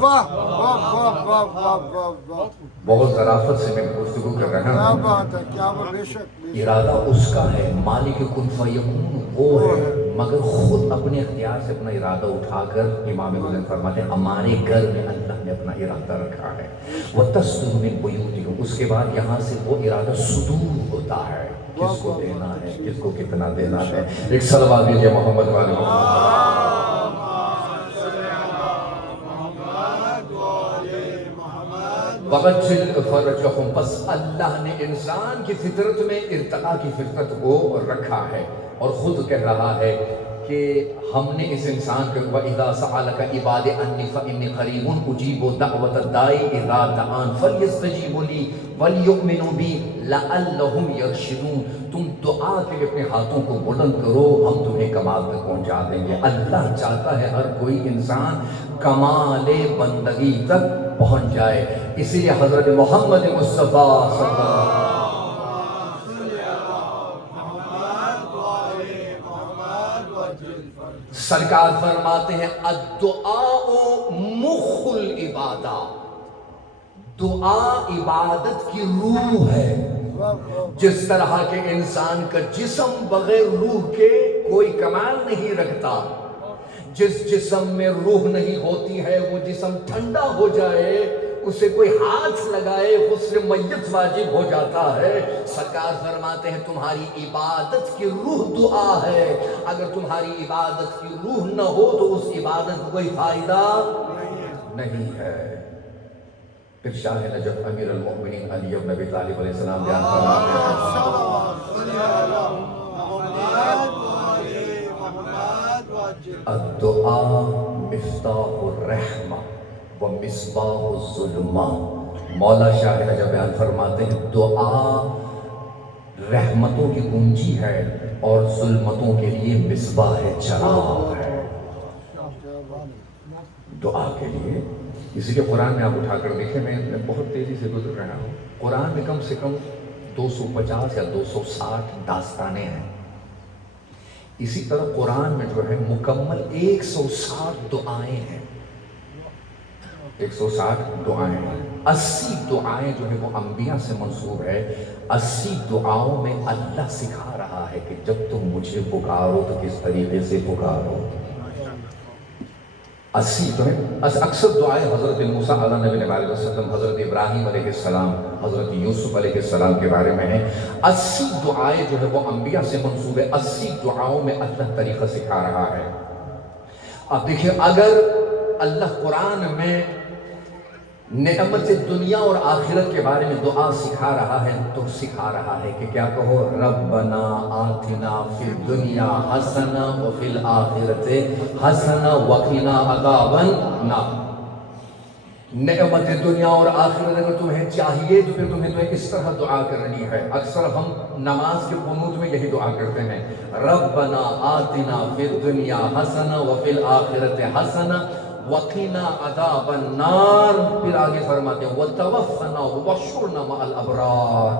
واہ واہ واہ واہ واہ واہ واہ, بہت ظرافت سے میں گفتگو کر رہا کیا ہوں. بات ہے, کیا بات, بے شک بے شک. ارادہ اس کا ہے, مالک کن فیکون وہ ہے, مگر خود اپنے اختیار سے اپنا ارادہ اٹھا کر امام حسین فرماتے ہیں ہمارے گھر میں اللہ نے اپنا ارادہ رکھا ہے. وتصدر من بیوتکم, اس کے بعد یہاں سے وہ ارادہ صدور ہوتا ہے, کس کو دینا ہے, کس کو کتنا دینا ہے. ایک صلوات دیجیے محمد والے محمد. وَبَجِّلْ فَرَجَهُمْ, بس اللہ نے انسان کی فطرت میں ارتقاء کی فطرت کو رکھا ہے, اور خود کہہ رہا ہے کہ ہم نے اس انسان کے وَإِذَا سَأَلَكَ عِبَادِ أَنِّي فَإِنِّي قَرِيبٌ أُجِيبُ دَعْوَةَ الدَّاعِ إِذَا دَعَانِ فَلْيَسْتَجِيبُوا لِي وَلْيُؤْمِنُوا بِي لَعَلَّهُمْ يَرْشُدُونَ. تم دعا کے لیے اپنے ہاتھوں کو بلند کرو, ہم تمہیں کمال تک پہنچا دیں گے. اللہ چاہتا ہے ہر کوئی انسان کمال بندگی تک پہنچ جائے. اسی لیے حضرت محمد مصطفیٰ صلی اللہ علیہ وسلم سرکار فرماتے ہیں الدعاء مخ العبادہ, دعا عبادت کی روح ہے. جس طرح کے انسان کا جسم بغیر روح کے کوئی کمال نہیں رکھتا, جس جسم میں روح نہیں ہوتی ہے وہ جسم ٹھنڈا ہو جائے, اسے کوئی ہاتھ لگائے غسل میت واجب ہو جاتا ہے. سرکار فرماتے ہیں تمہاری عبادت کی روح دعا ہے, اگر تمہاری عبادت کی روح نہ ہو تو اس عبادت کو کوئی فائدہ نہیں ہے. پھر شاہ نجف امیر المؤمنین علی بن ابی طالب علیہ السلام بیان فرماتے ہیں الدعاء مفتاح الرحمہ ومصباح الظلمہ. مولا شاہ نجف بیان فرماتے ہیں دعا رحمتوں کی کنجی ہے اور ظلمتوں کے لیے مصباح چراغ ہے. دعا کے لیے اسی کے قرآن میں آپ اٹھا کر دیکھیں, میں بہت تیزی سے گزر رہا ہوں. قرآن میں کم سے کم 250 یا 260 داستانیں ہیں. اسی طرح قرآن میں جو ہے مکمل 160 دعائیں ہیں, 160 دعائیں ہیں. 80 دعائیں جو ہیں وہ انبیاء سے منسوب ہے. 80 دعاؤں میں اللہ سکھا رہا ہے کہ جب تم مجھے پکارو تو کس طریقے سے پکارو. 80 جو ہے اکثر دعائیں حضرت موسیٰ علیہ نبی علیہ وسلم, حضرت ابراہیم علیہ السلام, حضرت یوسف علیہ السلام کے بارے میں ہیں. 80 دعائیں جو ہے وہ انبیاء سے منسوب ہے. 80 دعاؤں میں اللہ طریقہ سکھا رہا ہے. اب دیکھیں اگر اللہ قرآن میں نعمت دنیا اور آخرت کے بارے میں دعا سکھا رہا ہے تو سکھا رہا ہے کہ کیا کہو ربنا آتنا فی الدنیا حسنہ وفی الآخرت حسنہ وقنا عذاب النار. نعمت دنیا اور آخرت اگر تمہیں چاہیے تو پھر تمہیں تو اس طرح دعا کرنی ہے. اکثر ہم نماز کے قنوت میں یہی دعا کرتے ہیں, ربنا آتنا فی الدنیا حسنہ وفی الآخرت حسنہ وقنا عذاب النار. پھر آگے فرماتے ہیں وتوفنا وبشرنا مع الابرار,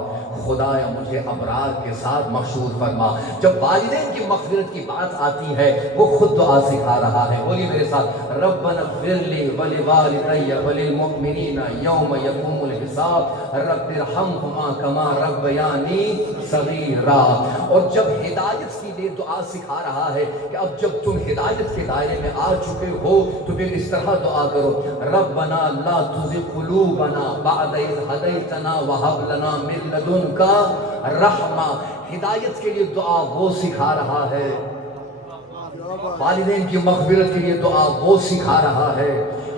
خدایا مجھے ابرار کے ساتھ محشور فرما. جب والدین کی مغفرت کی بات آتی ہے وہ خود دعا سکھا رہا ہے. بولیے میرے ساتھ, ربنا اغفر لی ولوالدی وللمؤمنین یوم یقوم الحساب رب ارحمہما کما ربیانی صغیرا. اور جب ہدایت کے لیے دعا سکھا رہا ہے کہ اب جب تم ہدایت کے دائرے میں آ چکے ہو تو پھر اس طرح دعا کرو, ربنا لا تزغ قلوبنا بعد اذ ہدیتنا وہب لنا من لدنک رحمہ. ہدایت کے لیے دعا وہ سکھا رہا ہے, والدین کی مغفرت کے لیے دعا وہ سکھا رہا ہے,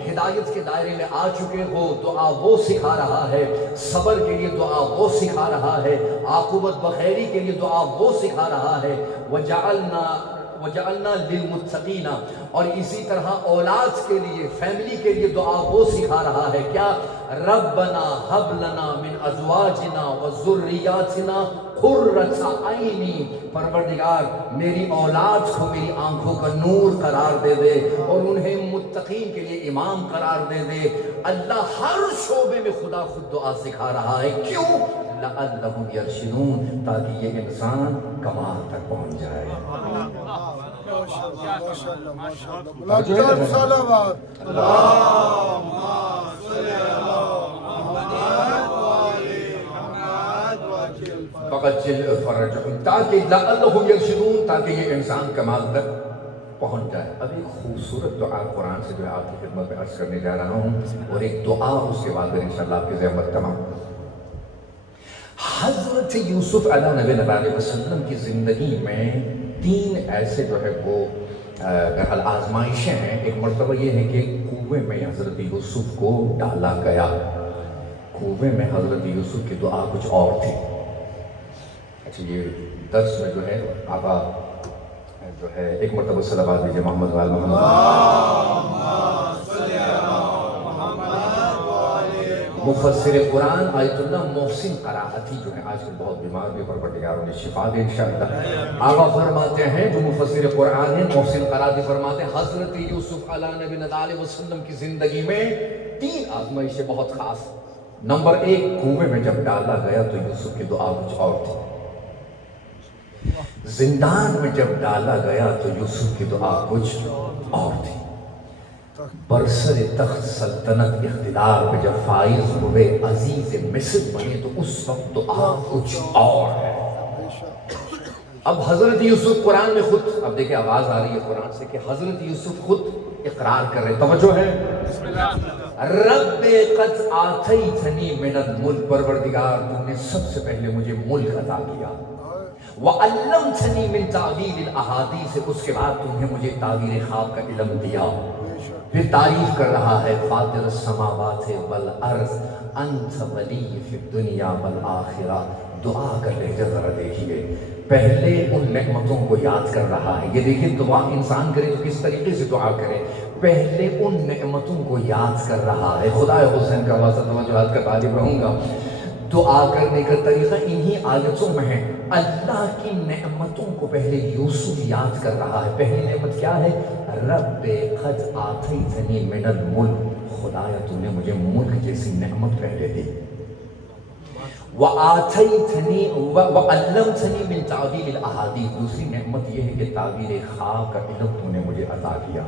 ہدایت کے دائرے میں آ چکے ہو دعا وہ سکھا رہا ہے, صبر کے لیے دعا وہ سکھا رہا ہے, عاقبت بخیری کے لیے دعا وہ سکھا رہا ہے, وجعلنا للمتقین. اور اسی طرح اولاد کے لیے, فیملی کے لیے دعا وہ سکھا رہا ہے. کیا, ربنا حب لنا من ازواجنا وذریاتنا قرۃ عین. پروردگار میری اولاد کو میری آنکھوں کا نور قرار دے دے اور انہیں متقین کے لیے امام قرار دے دے. اللہ ہر شعبے میں خدا خود دعا سکھا رہا ہے. کیوں؟ لعلہم یرشدون, تاکہ یہ انسان کمال تک پہنچ جائے. فقط فرج, تاکہ لعلہم یرشدون, تاکہ یہ انسان کمال تک پہنچ جائے. اب ایک خوبصورت دعا قرآن سے جو ہے آپ کی خدمت میں عرض کرنے جا رہا ہوں, اور ایک دعا اس کے بعد انشاءاللہ آپ کی زحمت تمام. حضرت یوسف علیہ نبی علیہ وسلم کی زندگی میں 3 ایسے جو ہے وہ بہرحال آزمائشیں ہیں. ایک مرتبہ یہ ہے کہ کنویں میں حضرت یوسف کو ڈالا گیا. کنویں میں حضرت یوسف کی دعا کچھ اور تھی. اچھا, یہ درس میں جو ہے آقا جو ہے ایک مرتبہ صلوات دیجیے محمد وال محمد. مفسر قرآن آیت اللہ محسن قرائتی جو ہے آج کل بہت بیمار بھی, پروردگار انہیں شفا دے انشاءاللہ. آقا فرماتے ہیں, جو مفسر قرآن ہیں محسن قرائتی فرماتے ہیں, حضرت یوسف علیہ نبی علیہ وسلم کی زندگی میں 3 آزمائشیں بہت خاص. نمبر 1, کنویں میں جب ڈالا گیا تو یوسف کی دعا کچھ اور تھی. زندان میں جب ڈالا گیا تو یوسف کی دعا کچھ اور تھی. برسر تخت سلطنت اقتدار پہ جب فائز ہوئے, عزیز مصر بنے, تو اس وقت دعا کچھ اور ہے. اب حضرت یوسف قرآن میں خود, اب دیکھیں آواز آ رہی ہے قرآن سے کہ حضرت یوسف خود اقرار کر رہے. توجہ ہے, رب قد آتیتنی من الملک, پروردگار تم نے سب سے پہلے مجھے ملک عطا کیا. وعلمتنی من تعویل الاحادیث, اس کے بعد تم نے مجھے تعبیر خواب کا علم دیا. پھر تعریف کر رہا ہے, فاطر السماوات والارض انت ولی فی الدنیا والآخرہ. دعا کر لہجہ ذرا دیکھیے, پہلے ان نعمتوں کو یاد کر رہا ہے. یہ دیکھیں دعا انسان کرے تو کس طریقے سے دعا کرے. پہلے ان نعمتوں کو یاد کر رہا ہے. خدا حسین کا واسطہ توجہات کا طالب رہوں گا. دعا کرنے کا طریقہ انہی آیتوں میں ہے. اللہ کی نعمتوں کو پہلے یوسف یاد کر رہا ہے. پہلی نعمت کیا ہے؟ رب قد آتیتنی من الملک, خدایا تو نے مجھے ملک جیسی نعمت پہلے دی. وآتیتنی وعلمتنی من تعویل الاحادیث, دوسری نعمت یہ ہے کہ تعبیر خواب کا علم تو نے مجھے عطا کیا.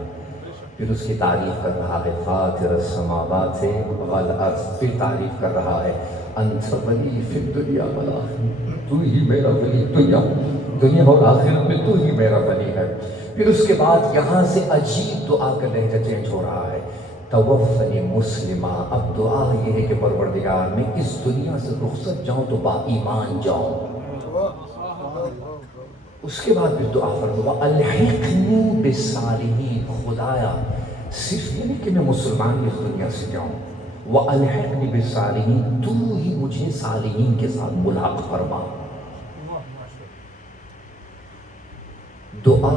پھر اس کی تعریف کر رہا ہے, فاطر السماوات والارض. پھر تعریف کر رہا ہے, انت ولی فی الدنیا والآخرہ, تو ہی میرا ولی, دنیا اور آخرت میں تو ہی میرا ولی ہے. پھر اس کے بعد یہاں سے عجیب دعا کا لہجہ چینج ہو رہا ہے, توفنی مسلمہ. اب دعا یہ ہے کہ پروردگار میں اس دنیا سے رخصت جاؤں تو با ایمان جاؤں. اس کے بعد پھر دعا فرمایا, الحقنی بالصالحین, خدایا صرف یہ نہیں کہ میں مسلمان اس دنیا سے جاؤں, وَأَلْحِقْنِي بِالصَّالِحِينَ, تو ہی مجھے صالحین کے ساتھ ملحق فرما. دعا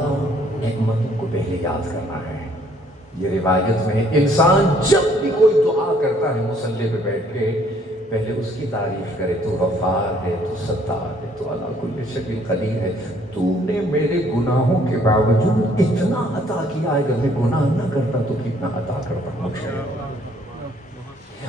نعمتوں کو پہلے یاد کرنا ہے. یہ روایت میں انسان جب بھی کوئی دعا کرتا ہے مصلی پہ بیٹھ کے پہلے اس کی تعریف کرے، تو غفار ہے، تو ستار ہے، تو علی کل شیء قدیر ہے، تو نے میرے گناہوں کے باوجود اتنا عطا کیا ہے، اگر میں گناہ نہ کرتا تو کتنا عطا کرتا مجھے۔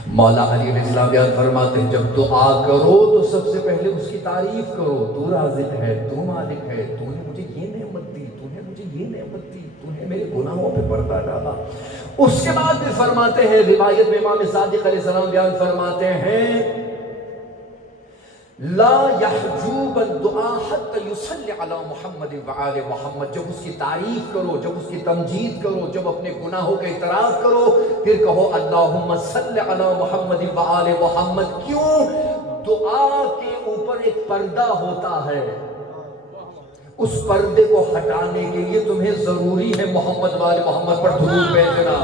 مولا علی علیہ السلام بیان فرماتے ہیں جب دعا کرو تو سب سے پہلے اس کی تعریف کرو، تو رازق ہے، تو مالک ہے، تو نے مجھے یہ نعمت دی، تو نے مجھے یہ نعمت دی، تو نے میرے گناہوں پہ پردہ ڈالا۔ اس کے بعد بھی فرماتے ہیں، روایت میں امام صادق علیہ السلام بیان فرماتے ہیں لا یحجوب الدعاء حتی یصلی علی محمد وآل محمد، جب اس کی تعریف کرو، جب اس کی تمجید کرو، جب اپنے گناہوں کا اعتراف کرو، پھر کہو اللہم صلی علی محمد وآل محمد۔ کیوں؟ دعا کے اوپر ایک پردہ ہوتا ہے، اس پردے کو ہٹانے کے لیے تمہیں ضروری ہے محمد وآل محمد پر درود بھیجنا۔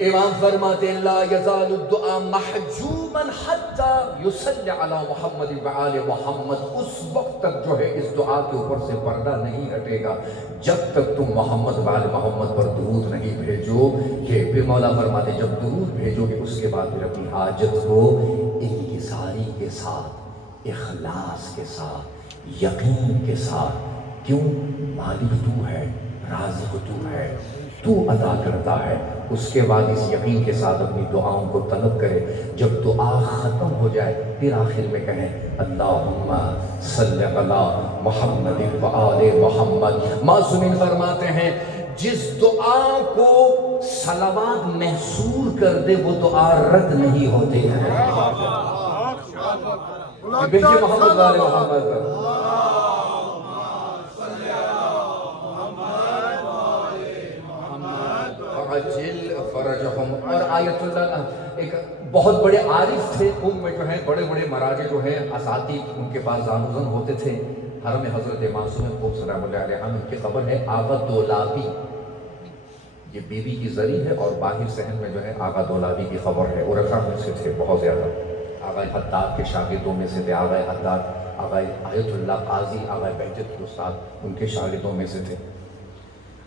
امام فرماتے ہیں لا یزال الدعاء محجوبا حتی یصلی علی محمد وآل محمد، اس وقت تک جو ہے اس دعا کے اوپر سے پردہ نہیں ہٹے گا جب تک تم محمد وآل محمد پر درود نہیں بھیجو۔ یہ پھر مولا فرماتے ہیں جب درود بھیجو گے اس کے بعد پھر اپنی حاجت کو انکساری کے ساتھ، اخلاص کے ساتھ، یقین کے ساتھ، کیوں؟ مالک تو ہے، رازق تو ہے، تو عطا کرتا ہے، اس کے بعد اس یقین کے ساتھ اپنی دعاؤں کو طلب کرے۔ جب دعا ختم ہو جائے پھر آخر میں کہیں اللہم صلی علی محمد وآل محمد۔ معصومین فرماتے ہیں جس دعا کو صلوات محصور کر دے وہ دعا رد نہیں ہوتی ہے۔ بھیجیے محمد وآل محمد۔ عجل فرجہم، اور آیت اللہ ایک بہت بڑے عارف تھے، ان میں جو ہیں بڑے بڑے مراجع جو ہیں اساتید ان کے پاس زانوزن ہوتے تھے۔ حرم حضرت معصوم خوب سلام اللہ علیہ ان کی خبر ہے آغا دولابی، یہ بیوی کی زری ہے، اور باہر صحن میں جو ہے آغا دولابی کی خبر ہے، عرفا میں سے تھے بہت زیادہ، آغا حداد کے شاگردوں میں سے تھے، آغا حداد، آغا آیت اللہ قاضی، آغا بہجت کے استاد ان کے شاگردوں میں سے تھے۔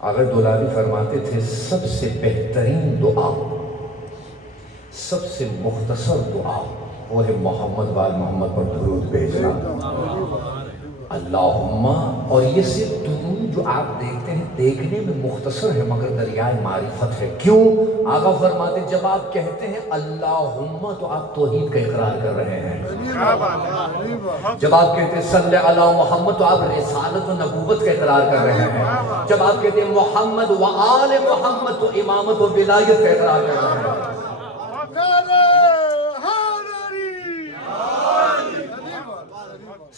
آغا دولابی فرماتے تھے سب سے بہترین دعا، سب سے مختصر دعا وہ ہے محمد وآل محمد پر درود بھیجنا۔ اللہم، اور یہ صرف درود جو آپ دیکھتے ہیں دیکھنے میں مختصر ہے مگر دریائے معرفت ہے۔ کیوں؟ آقا فرماتے ہیں جب آپ کہتے ہیں اللہم تو آپ توحید کا اقرار کر رہے ہیں، جب آپ کہتے ہیں صلی علی محمد تو آپ رسالت و نبوت کا اقرار کر رہے ہیں، جب آپ کہتے ہیں محمد و آل محمد تو امامت و ولایت کا اقرار کر رہے ہیں۔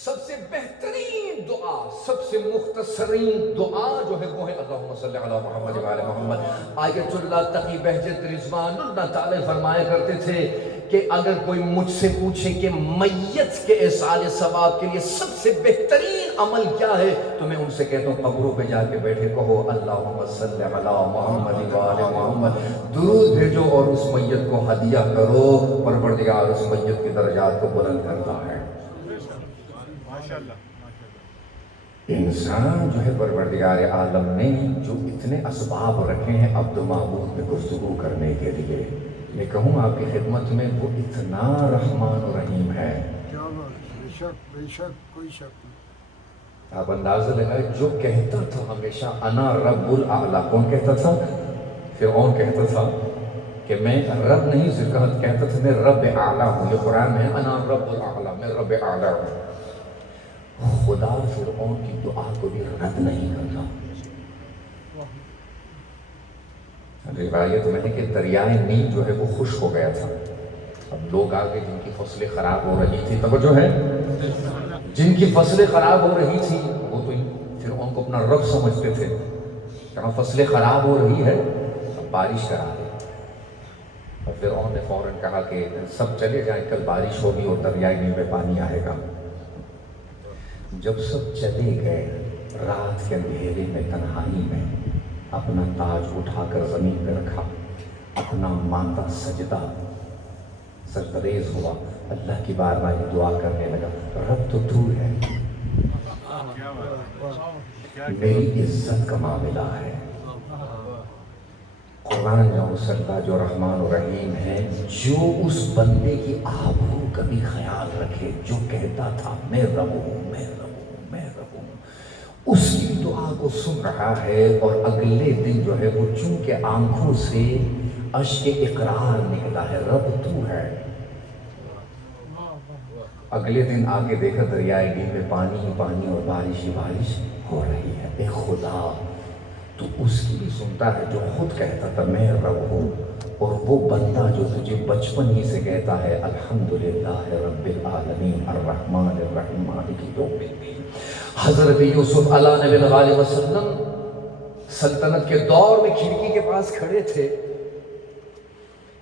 سب سے بہترین دعا، سب سے مختصرین دعا جو ہے وہ ہے اللہم صلی علی محمد و آل محمد۔ آیت اللہ تقی بہجت رضوان اللہ تعالی فرمایا کرتے تھے کہ اگر کوئی مجھ سے پوچھے کہ میت کے ایصال ثواب کے لیے سب سے بہترین عمل کیا ہے تو میں ان سے کہتا ہوں قبروں پہ جا کے بیٹھے کہو اللہم صلی علی محمد و آل محمد، درود بھیجو اور اس میت کو ہدیہ کرو، پروردگار اس میت کی درجات کو بلند کرتا ہے۔ انسان جو ہے پروردگار عالم نے جو اتنے اسباب رکھے ہیں عبد و معبود میں گفتگو کرنے کے لیے، میں کہوں آپ کی خدمت میں وہ اتنا رحمان و رحیم ہے، بے شک بے شک کوئی شک نہیں۔ آپ اندازہ لگائے جو کہتا تھا ہمیشہ انا رب الاعلیٰ، کون کہتا تھا؟ فرعون کہتا تھا کہ میں رب نہیں، صرف کہتا تھا میں رب اعلیٰ ہوں، یہ قرآن میں انا رب الاعلیٰ، میں رب اعلیٰ ہوں۔ خدا فرعون کی دعا کو بھی رد نہیں کرتا۔ روایت میں ہے کہ دریائے نیل جو ہے وہ خشک ہو گیا تھا، اب لوگ آگے جن کی فصلیں خراب ہو رہی تھی، توجہ ہے، جن کی فصلیں خراب ہو رہی تھی وہ تو فرعون کو اپنا رب سمجھتے تھے، کہاں فصلیں خراب ہو رہی ہے اب بارش کرا دے، اور فرعون نے فوراً کہا کہ سب چلے جائیں، کل بارش ہوگی اور دریائے نیل میں پانی آئے گا۔ جب سب چلے گئے، رات کے اندھیرے میں تنہائی میں اپنا تاج اٹھا کر زمین پہ رکھا، اپنا ماتھا سجدہ سجدریز ہوا، اللہ کی بارگاہ میں دعا کرنے لگا، رب تو تو ہے، میری عزت کا معاملہ ہے۔ قرآن اللہ جو رحمان و رحیم ہے، جو اس بندے کی آبرو کا بھی خیال رکھے، جو کہتا تھا میں رہوں میں رہوں میں رہوں، اس کی دعا کو سن رہا ہے، اور اگلے دن جو ہے وہ چونکہ آنکھوں سے اشک اقرار نکلا ہے، رب تو ہے، اگلے دن آ کے دیکھا دریائے نیل میں پانی ہی پانی اور بارش ہی بارش ہو رہی ہے۔ اے خدا تو اس کی بھی سنتا ہے جو خود کہتا تھا میں رب ہوں، اور وہ بندہ جو تجھے بچپن ہی سے کہتا ہے الحمدللہ رب العالمین الرحمن الرحیم مالک یوم الدین۔ حضرت یوسف علیہ نبی علیہ وسلم سلطنت کے دور میں کھڑکی کے پاس کھڑے تھے،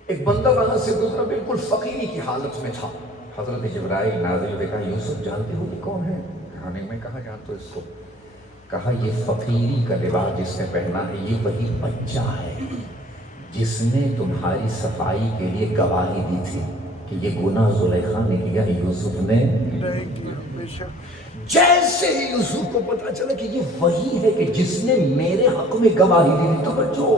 ایک بندہ وہاں سے گزرا، بالکل فقیری کی حالت میں تھا۔ حضرت جبرائیل نازل ہوئے، کہا یوسف جانتے ہو یہ کون ہے؟ کہا نہیں، میں کہاں جانتا ہوں اس کو۔ کہا یہ فقیری کا لباس جس نے پہنا ہے یہ وہی بچہ ہے جس نے تمہاری صفائی کے لیے گواہی دی تھی کہ یہ گناہ زلیخا نے کیا، یوسف نے جیسے ہی یوسف کو پتا چلا کہ یہ وہی ہے کہ جس نے میرے حق میں گواہی دی تھی، توجہ،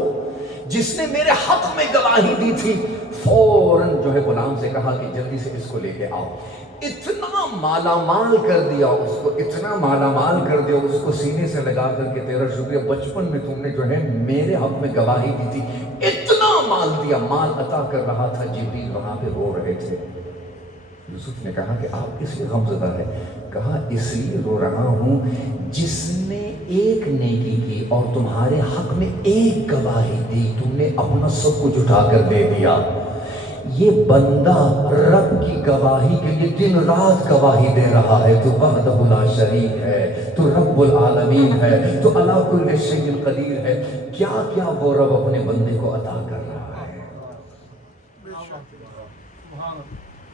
جس نے میرے حق میں گواہی دی تھی، فوراً جو ہے غلام سے کہا کہ جلدی سے اس کو لے کے آؤ۔ اتنا مالا مال کر دیا اس کو، اتنا مالا مال کر دیا اس کو، سینے سے لگا کر کے تیرا شکریہ، بچپن میں تم نے جو ہے میرے حق میں گواہی دی تھی، اتنا مال دیا، مال عطا کر رہا تھا۔ جبریل وہاں پہ رو رہے تھے۔ یوسف نے کہا کہ آپ کس لیے غمزدہ ہے؟ کہا اس لیے رو رہا ہوں جس نے ایک نیکی کی اور تمہارے حق میں ایک گواہی دی، تم نے اپنا سب کچھ اٹھا کر دے دیا۔ یہ بندہ رب کی گواہی کے لیے دن رات گواہی دے رہا ہے، تو وحدہ لا شریک ہے، تو رب العالمین ہے، تو علی کل شیء قدیر ہے۔ کیا کیا وہ رب اپنے بندے کو عطا کر رہا ہے،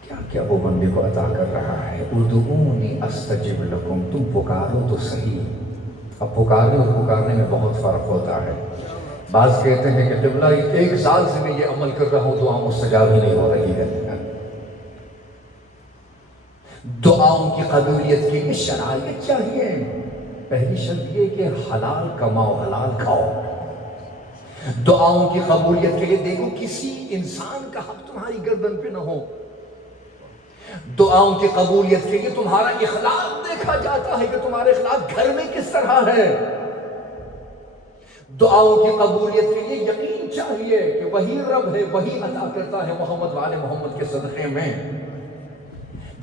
کیا کیا وہ بندے کو عطا کر رہا ہے۔ ادعونی استجب لکم، تم پکارو تو صحیح۔ اب پکارنے اور پکارنے میں بہت فرق ہوتا ہے۔ بعض کہتے ہیں کہ قبلہ 1 سال سے میں یہ عمل کر رہا ہوں، دعا مستجاب ہی نہیں ہو رہی ہے۔ دعاؤں کی قبولیت کے لیے شرائط چاہیے۔ پہلی شرط یہ کہ حلال کماؤ، حلال کھاؤ۔ دعاؤں کی قبولیت کے لیے دیکھو کسی انسان کا حق تمہاری گردن پہ نہ ہو۔ دعاؤں کی قبولیت کے لیے تمہارا اخلاق دیکھا جاتا ہے کہ تمہارے اخلاق گھر میں کس طرح ہے۔ دعاؤں کی قبولیت کے لیے یقین چاہیے کہ وہی رب ہے، وہی عطا کرتا ہے محمد والے محمد کے صدقے میں۔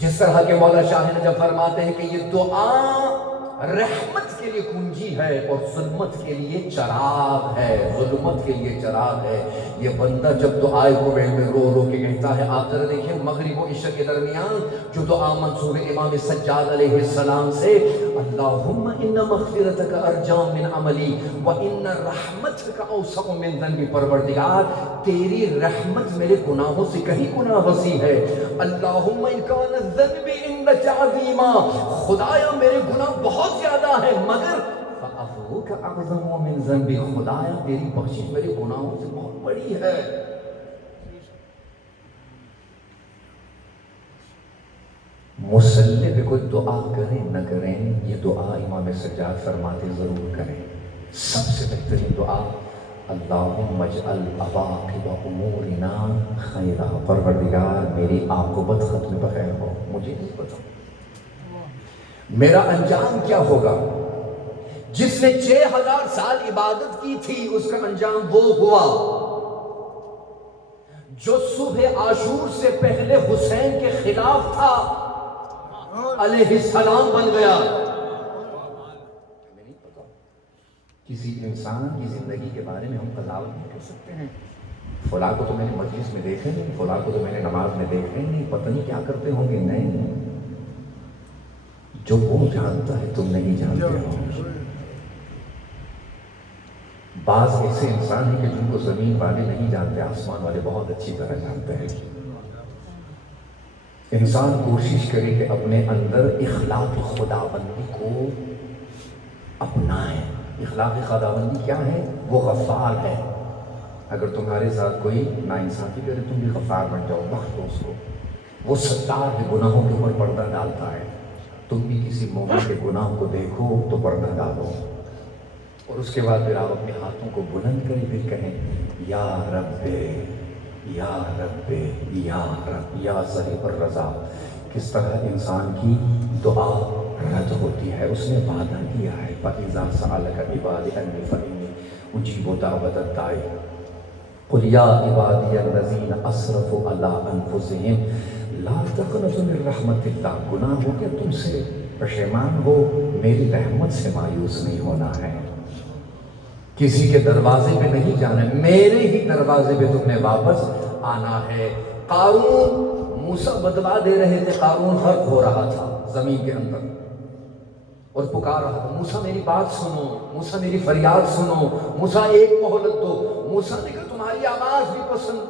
جس طرح کے مولا شاہ نجف فرماتے ہیں کہ یہ دعا رحمت کے لیے کنجی ہے اور ظلمت کے لیے چراغ ہے، ظلمت کے لیے چراغ ہے۔ یہ بندہ جب دعائے قبیل میں رو رو کے کہتا ہے، آپ ذرا دیکھیں مغرب و عشاء کے درمیان جو دعا منسوب امام سجاد علیہ السلام سے، اللہم ان مغفرتک ارجا من عملی و ان رحمتک اوسع من ذنبی، پروردگار تیری رحمت میرے گناہوں سے کہیں گناہ وسیع ہے۔ اللہم ان کان الذنب عندک عظیما، خدایا میرے گناہ بہت زیادہ ہے مگر فعفوک اعظم من ذنبی، خدایا تیری بخشش میرے گناہوں سے بہت بڑی ہے۔ مصلی پہ کوئی دعا کریں نہ کریں، یہ دعا امام سجاد فرماتے ضرور کریں۔ سب سے بہترین دعا اللہم اجعل عواقب امورنا خیرا، پروردگار میری عاقبت ختم بخیر ہو، مجھے نہیں پتا میرا انجام کیا ہوگا۔ جس نے 6000 سال عبادت کی تھی اس کا انجام وہ ہوا جو صبح عاشور سے پہلے حسین کے خلاف تھا، علیہ السلام بن گیا۔ ہمیں نہیں پتا، کسی انسان کی زندگی کے بارے میں ہم قضاوت نہیں کر سکتے ہیں۔ فلاں کو تو میں نے مجلس میں دیکھے نہیں، فلاں کو تو میں نے نماز میں دیکھے نہیں، پتہ نہیں کیا کرتے ہوں گے۔ نہیں، جو وہ جانتا ہے تم نہیں جانتے ہو۔ بعض ایسے انسان ہیں کہ جن کو زمین والے نہیں جانتے، آسمان والے بہت اچھی طرح جانتے ہیں۔ انسان کوشش کرے کہ اپنے اندر اخلاق خداوندی کو اپنائے۔ اخلاق خداوندی کیا ہے؟ وہ غفار ہے۔ اگر تمہارے ساتھ کوئی ناانصافی کرے تم بھی غفار بن جاؤ، بخش دو اس کو۔ وہ ستار ہے، گناہوں کے اوپر پردہ ڈالتا ہے۔ تم بھی کسی مومن کے گناہ کو دیکھو تو پردہ ڈالو، اور اس کے بعد پھر آپ اپنے ہاتھوں کو بلند کریں، پھر کہیں یا رب یا رب یا رب یا صاحب الرضا۔ کس طرح انسان کی دعا رد ہوتی ہے، اس نے وعدہ کیا ہے فَإِذَا سَأَلَكَ عِبَادِي عَنِّي فَإِنِّي أُجِيبُ دَعْوَةَ الدَّاعِ قُلْ يَا عِبَادِيَ الَّذِينَ أَسْرَفُوا عَلَىٰ أَنفُسِهِمْ لَا تَقْنَطُوا مِن رَحْمَةِ اللَّهِ۔ گناہ ہو کہ تم سے پشیمان ہو، میری رحمت سے مایوس نہیں ہونا ہے، کسی کے دروازے پہ نہیں جانا ہے، میرے ہی دروازے پہ تم نے واپس آنا ہے۔ قارون، موسیٰ بدوا دے رہے تھے، قارون غرق ہو رہا تھا زمین کے اندر اور پکار رہا تھا، موسیٰ میری بات سنو، موسیٰ میری فریاد سنو، موسیٰ ایک مہلت دو۔ موسیٰ نے کہا تمہاری آواز بھی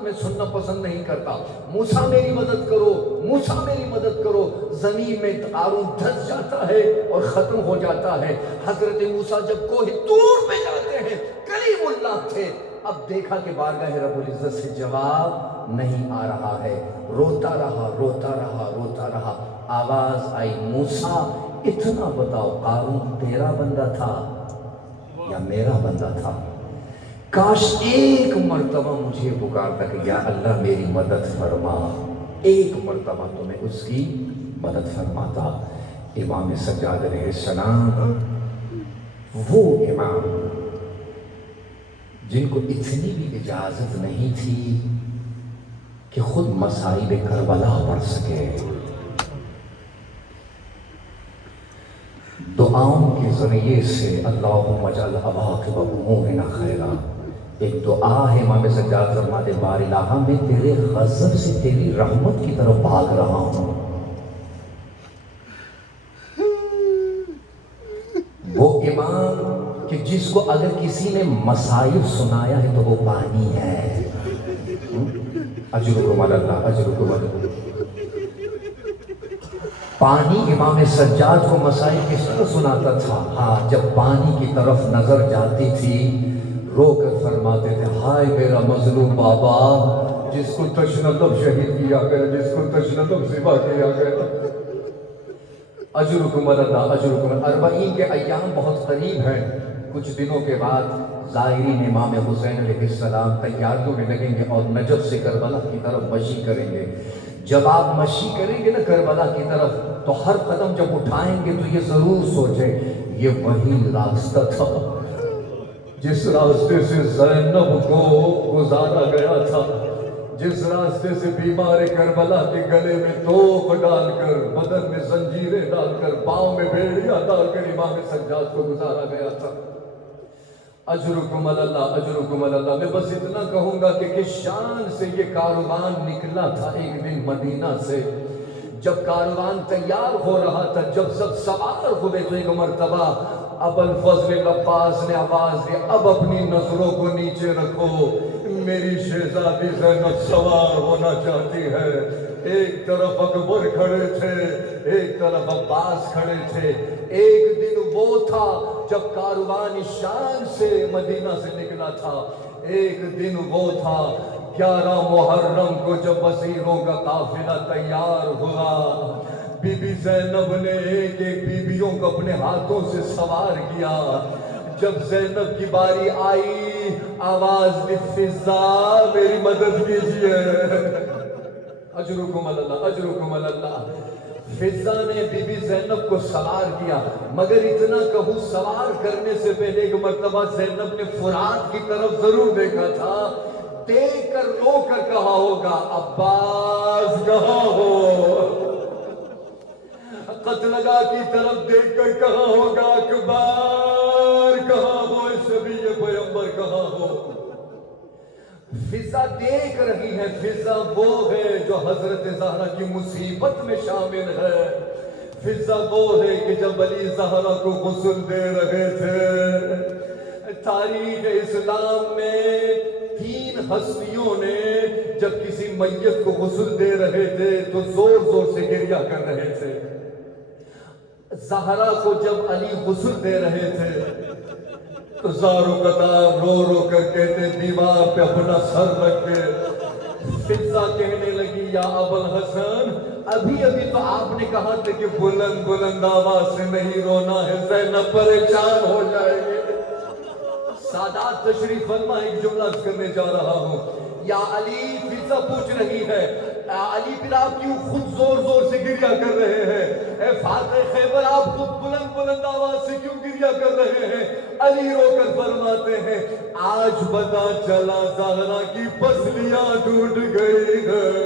میں سننا پسند نہیں کرتا، موسیٰ میری مدد کرو، موسیٰ میری مدد کرو۔ زمین میں قارون دھس جاتا ہے اور ختم ہو جاتا ہے۔ حضرت موسیٰ جب کوہ طور پہ جاتے ہیں، کلیم اللہ تھے، اب دیکھا کہ بارگاہ رب العزت سے جواب نہیں آ رہا ہے، روتا رہا روتا رہا روتا رہا۔ آواز آئی، موسیٰ اتنا بتاؤ، قارون تیرا بندہ تھا یا میرا بندہ تھا؟ کاش ایک مرتبہ مجھے پکارتا کہ یا اللہ میری مدد فرما، ایک مرتبہ تو میں اس کی مدد فرماتا۔ امام سجاد علیہ السلام، وہ امام جن کو اتنی بھی اجازت نہیں تھی کہ خود مصائب کربلا پڑھ سکے، دعاؤں کے ذریعے سے اللہم اجعل عواقب امورنا خیرا۔ ایک دعا ہے، امام سجاد فرماتے بار الہ میں تیرے غضب سے تیری رحمت کی طرف بھاگ رہا ہوں۔ وہ امام کہ جس کو اگر کسی نے مصائب سنایا ہے تو وہ پانی ہے۔ اجرکم علی اللہ، اجرکم علی اللہ۔ پانی امام سجاد کو مصائب کس طرح سناتا تھا؟ ہاں، جب پانی کی طرف نظر جاتی تھی رو کر فرماتے تھے ہائے میرا مظلوم بابا، جس کو تشنہ لب شہید کیا گیا، جس کو تشنہ لب ذبح کیا گیا۔ اجرکم علی اللہ، اجرکم۔ اربعین کے ایام بہت قریب ہیں، کچھ دنوں کے بعد زائرین امام حسین علیہ السلام تیاریوں میں لگیں گے اور نجف سے کربلا کی طرف مشی کریں گے۔ جب آپ مشی کریں گے نا کربلا کی طرف، تو ہر قدم جب اٹھائیں گے تو یہ ضرور سوچیں یہ وہی راستہ تھا جس راستے سے زینب کو گزارا گیا تھا، جس راستے سے بیمار کربلا کے گلے میں توپ ڈال کر، بدن میں زنجیریں ڈال کر، پاؤں میں بیڑیاں ڈال کر امام سجاد کو گزارا گیا تھا۔ اجرکم علی اللہ، اجرکم علی اللہ۔ میں بس اتنا کہوں گا کہ کس شان سے یہ کاروان نکلا تھا ایک دن مدینہ سے۔ جب کاروان تیار ہو رہا تھا، جب سب سوار ہوئے تو ایک مرتبہ ابوالفضل عباس نے آواز دی اب اپنی نظروں کو نیچے رکھو، میری شہزادی زینب سوار ہونا چاہتی ہے۔ ایک طرف اکبر کھڑے تھے، ایک طرف عباس کھڑے تھے۔ ایک دن وہ تھا جب کاروان شام سے مدینہ سے نکلا تھا، ایک دن وہ تھا 11 محرم کو جب وزیروں کا قافلہ تیار ہوا، بی بی زینب نے ایک ایک بیویوں کو اپنے ہاتھوں سے سوار کیا۔ جب زینب کی باری آئی، آواز دی فضا میری مدد کیجیے۔ اجرکم علی اللہ، اجرکم علی اللہ۔ فضا نے بی بی زینب کو سوار کیا، مگر اتنا کہوں سوار کرنے سے پہلے ایک مرتبہ زینب نے فرات کی طرف ضرور دیکھا تھا، دیکھ کر رو کر کہا ہوگا عباس کہاں ہو؟ قتل گاہ کی طرف دیکھ کر کہا ہوگا اکبر کہاں ہو، شبی پیغمبر کہاں ہو؟ فضا دیکھ رہی ہے، فضا وہ ہے جو حضرت زہرا کی مصیبت میں شامل ہے، فضا وہ ہے کہ جب علی زہرا کو غسل دے رہے تھے۔ تاریخ اسلام میں 3 ہستیوں نے جب کسی میت کو غسل دے رہے تھے تو زور زور سے گریہ کر رہے تھے۔ زہرا کو جب علی غسل دے رہے تھے تو زارو قطار رو رو کر کہتے دیوار پہ اپنا سر رکھ کے، فضا کہنے لگی یا ابوالحسن ابھی ابھی تو آپ نے کہا تھا کہ بلند بلند آواز سے نہیں رونا ہے، زینب پریشان ہو جائے گی۔ سادات تشریف فرما، ایک جملہ کرنے جا رہا ہوں۔ یا علی، فضا پوچھ رہی ہے علی پھر آپ کیوں خود زور زور سے گریا کر رہے ہیں؟ اے فاتح خیبر آپ خود بلند بلند آواز سے کیوں گریا کر رہے ہیں؟ علی رو کر فرماتے ہیں آج پتا چلا زہرا کی پسلیاں ٹوٹ گئی ہیں۔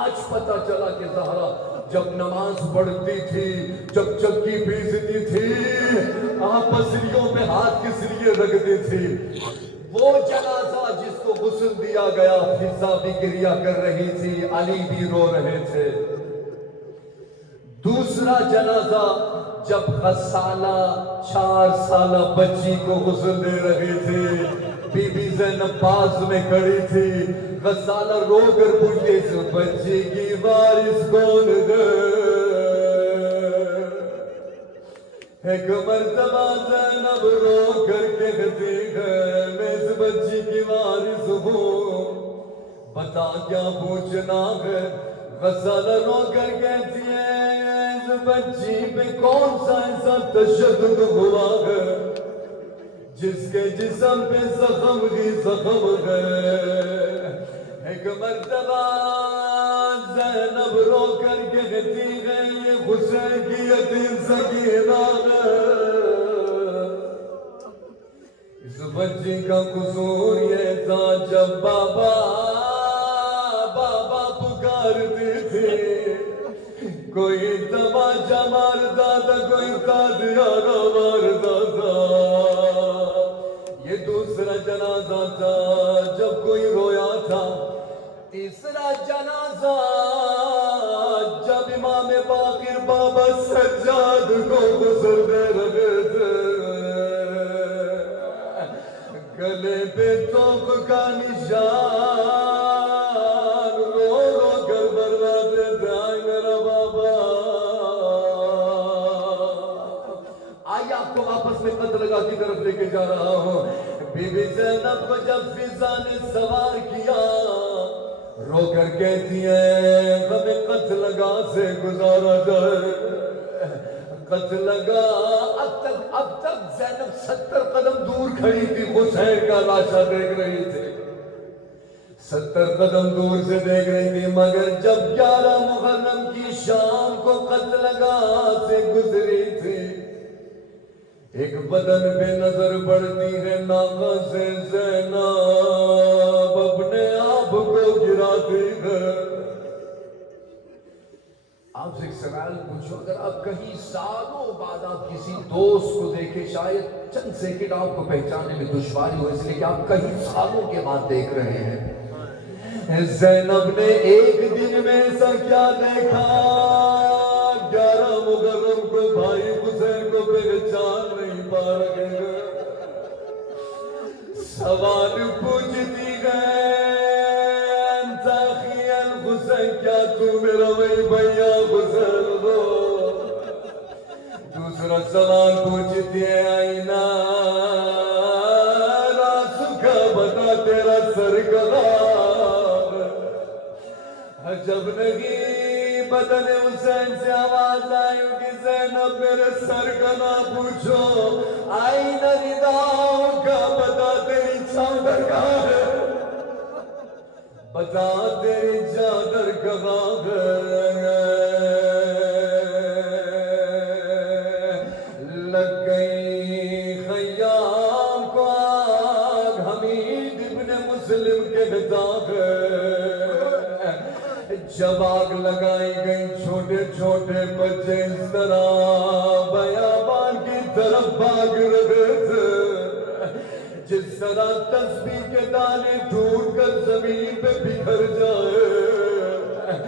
آج پتا چلا کہ زہرا جب نماز پڑھتی تھی، جب چکی پیستی تھی، پسلیوں پہ ہاتھ کس لیے رکھتی تھی؟ وہ جنازہ جس کو غسل دیا گیا، فضا بھی گریا کر رہی تھی، علی بھی رو رہے تھے۔ دوسرا جنازہ جب غسالہ 4 سالہ بچی کو غسل دے رہی تھی، بی بی زینب پاس میں کھڑی تھی، غسالہ رو کر پوچھے اس بچی کی وارث کون ہے؟ ایک مرتبہ زینب رو کر کہتی ہے میں اس بچی کی وارث ہوں، بتا کیا پوچھنا ہے؟ غسالہ رو کر کہتی ہے اس بچی پہ کون سا ایسا تشدد ہوا ہے جس کے جسم پہ زخم ہی زخم ہے؟ ایک مرتبہ زینب رو کر کہتی ہے یہ حسین کی یتیم سکینہ ہے، اس بچی کا قصور یہ تھا جب بابا پکارتی تھی، کوئی تماچا مارتا تھا، کوئی تازیانہ مارتا تھا۔ یہ دوسرا جنازہ تھا جب کوئی رویا تھا۔ تیسرا جنازہ جب امام باقر بابا سجاد کو غسل دے رہے تھے، گلے پہ توپ کا نشان رو رو کر برواتے تھے، آئے میرا بابا۔ آئیے آپ کو واپس میں قتل گاہ کی طرف لے کے جا رہا ہوں۔ بی بی زینب کو جب فضا نے سوار کیا، رو کر کہتی ہے ہمیں قتل گاہ سے گزارا جائے، قتل گاہ۔ اب تک زینب 70 قدم دور کھڑی تھی، حسین کا لاشا دیکھ رہی تھی، 70 قدم دور سے دیکھ رہی تھی، مگر جب 11 محرم کی شام کو قتل گاہ سے گزری تھی، ایک بدن پہ نظر پڑتی ہے، ناقہ سے زینب اپنے آپ کو گراتی ہے۔ آپ سے ایک سوال پوچھو، اگر آپ کہیں سالوں بعد آپ کسی دوست کو دیکھیں، شاید چند سیکنڈ آپ کو پہچانے میں دشواری ہو، اس لیے کہ آپ کہیں سالوں کے بعد دیکھ رہے ہیں، زینب نے ایک دن میں ایسا کیا دیکھا؟ 11 محرم کو بھائی حسین کو پہچان نہیں پا رہے، سوال پوچھتی گئے حسین کیا تو میرا وہی بھیا حسین ہو؟ دوسرا سوال پوچھتی ہے آئینہ راسو کا بتا تیرا سر کہاں؟ جب نہیں بدن حسین سے آواز آئی کہ زینب میرے سر کا نہ پوچھو، آئینہ رداؤں کا بتا تیری چادر کہاں ہے؟ بتا تیری چادر کہاں ہے؟ لگ گئی خیام کو آگ، حمید ابن مسلم کہتا ہے جب آگ لگائی گئی چھوٹے چھوٹے بچے اس طرح بیابان کی طرف بھاگ رہے تھے، جس طرح تسبیح کے دانے ٹوٹ کر زمین پہ بکھر جائے،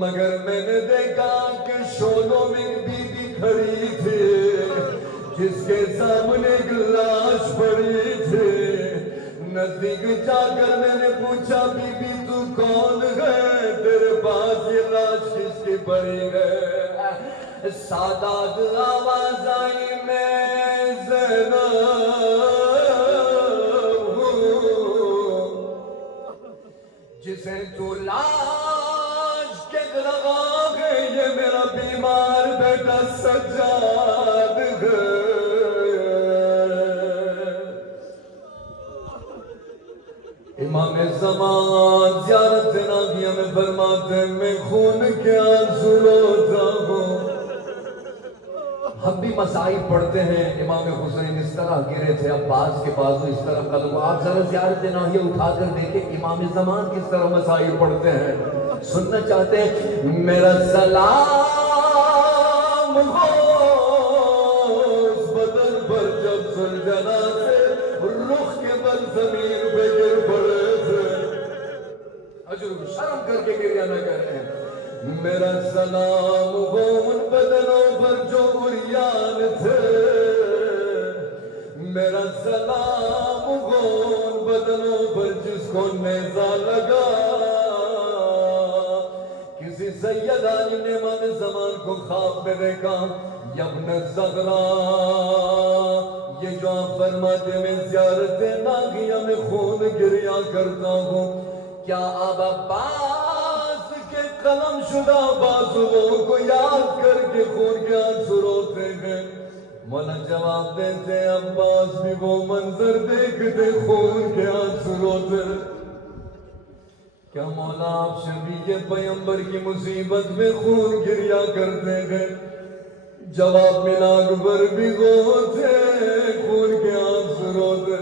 مگر میں نے دیکھا کہ شولوں میں ایک بی بی کھڑی تھی جس کے سامنے ایک لاش پڑی تھی۔ نزدیک جا کر میں نے پوچھا بی بی تو کون ہے؟ تیرے پاس یہ لاش کس کی پڑی ہے؟ سادات آواز آئی میں زینب جسے تو لاش کے لگا گئے یہ میرا بیمار بیٹا سجاد ہے. امام زمان زیارت ناغیہ میں فرماتے میں خون کے آنسو روتا ہوں. ہم بھی مسائل پڑھتے ہیں. امام حسین اس طرح گرے تھے, عباس کے بازو اس طرح قلب. آپ ذرا زیارت ناغیہ اٹھا کر دیکھیں امام زمان کس طرح مسائل پڑھتے ہیں. سننا چاہتے ہیں؟ میرا سلام ہو اس بدن پر جب سلجنا سے رخ کے بل زمین پہ گر پڑے تھے. شرم کر کے گریہ نہ کریں. میرا سلام ہو ان بدنوں پر جو عریان تھے. میرا سلام ہو ان بدنوں پر جس کو نیزہ لگا. کسی سید عالم نے امام زمان کو خواب میں دیکھا. یا ابن الزغرا, یہ جو آپ فرماتے میں زیارت ناغیہ میں خون گریا کرتا ہوں, کیا آپ عباس کے قلم شدہ بازوؤں کو یاد کر کے خون کے آنسو روتے ہیں؟ مولا جواب دیتے عباس بھی وہ منظر دیکھتے خون کے آنسو روتے. کیا مولا آپ شبیہ پیغمبر کی مصیبت میں خون گریا کرتے ہیں؟ جواب ملا اکبر بھی وہ تھے خون کے آنسو روتے.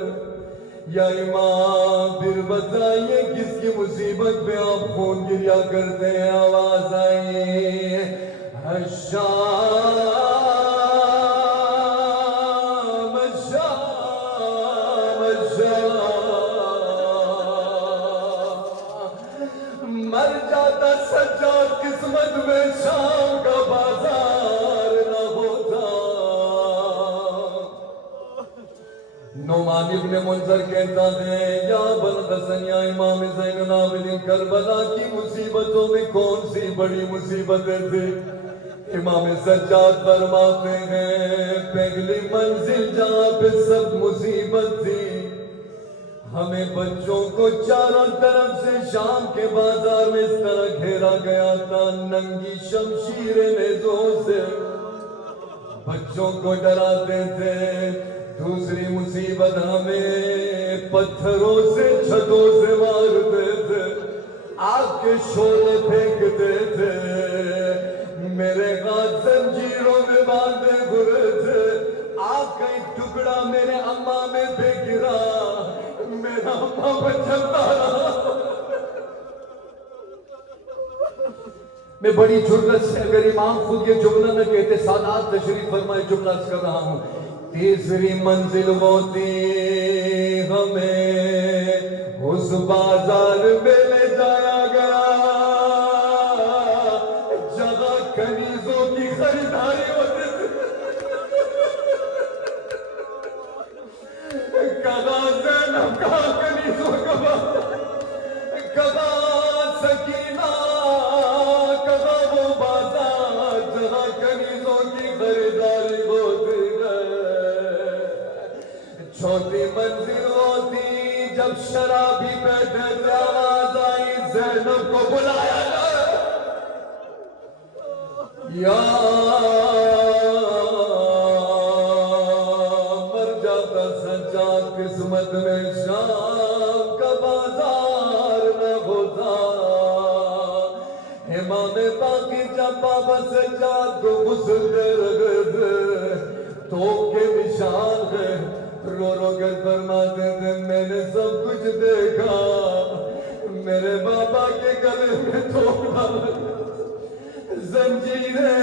یا امام پھر بتائیے کس کی مصیبت پہ آپ خون گریا کرتے ہیں؟ آواز آئی الشام الشام الشام. مر جاتا سجاد قسمت میں شام کا بازار نہ ہوتا. نعمان ابن منذر کہتا ہے یا ابوالحسن یا امام زین العابدین, کربلا کی مصیبتوں میں کون سی بڑی مصیبتیں تھی؟ امام سجاد فرماتے ہیں پہلی منزل جہاں پہ سب مصیبت تھی, ہمیں بچوں کو چاروں طرف سے شام کے بازار میں اس طرح گھیرا گیا تھا. ننگی شمشیر نیزوں سے بچوں کو ڈراتے تھے. دوسری مصیبت ہمیں پتھروں سے چھتوں سے مارتے تھے, آگ کے شعلے پھینکتے تھے. میرے ہاتھ زنجیروں میں باندھے ہوئے تھے. آگ کا ایک ٹکڑا میرے اماں میں پہ گرا, میرا اماں بچتا رہا. میں بڑی جرأت سے, اگر امام خود یہ جملہ نہ کہتے, سادات تشریف فرمائے جملہ کر رہا ہوں. تیسری منزل ہوتی ہمیں اس بازار میں لے جایا گیا جہاں کنیزوں کی خریداری ہوتی تھی. کہاں زینب, کہاں کنیزوں کا, کہاں سکینہ, کہاں وہ بازار جہاں کنیزوں کی خریداری ہوتی ہے. چھوٹی منزل ہوتی جب شرابی بیٹھے تھے, آواز آئی زینب کو بلایا جائے. یا مر جاتا سجاد قسمت میں شام کا بازار نہ ہوتا. امام باقی جب بابا سجاد کو غسل دے رہے تھے, تو کے نشان ہے, رو رو کر فرماتے تھے میں نے سب کچھ دیکھا. میرے بابا کے گلے میں تھوڑا زنجیریں,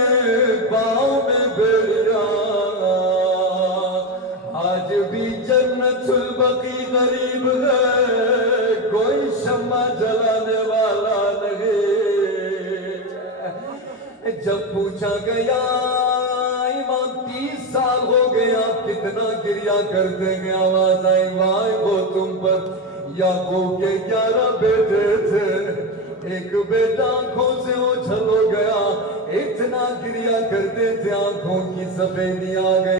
پاؤں میں بیڑیاں. آج بھی جنت البقیع غریب ہے, کوئی شمع جلانے والا نہیں. جب پوچھا گیا امام 30 سال ہو گیا کتنا گریا کرتے گے, آواز آئی وائے وہ تم پر. یعقوب کے 11 بیٹے تھے, ایک بیٹا آنکھوں سے اوجھل ہو گیا, اتنا گریا کرتے تھے آنکھوں کی سفیدی آ گئی.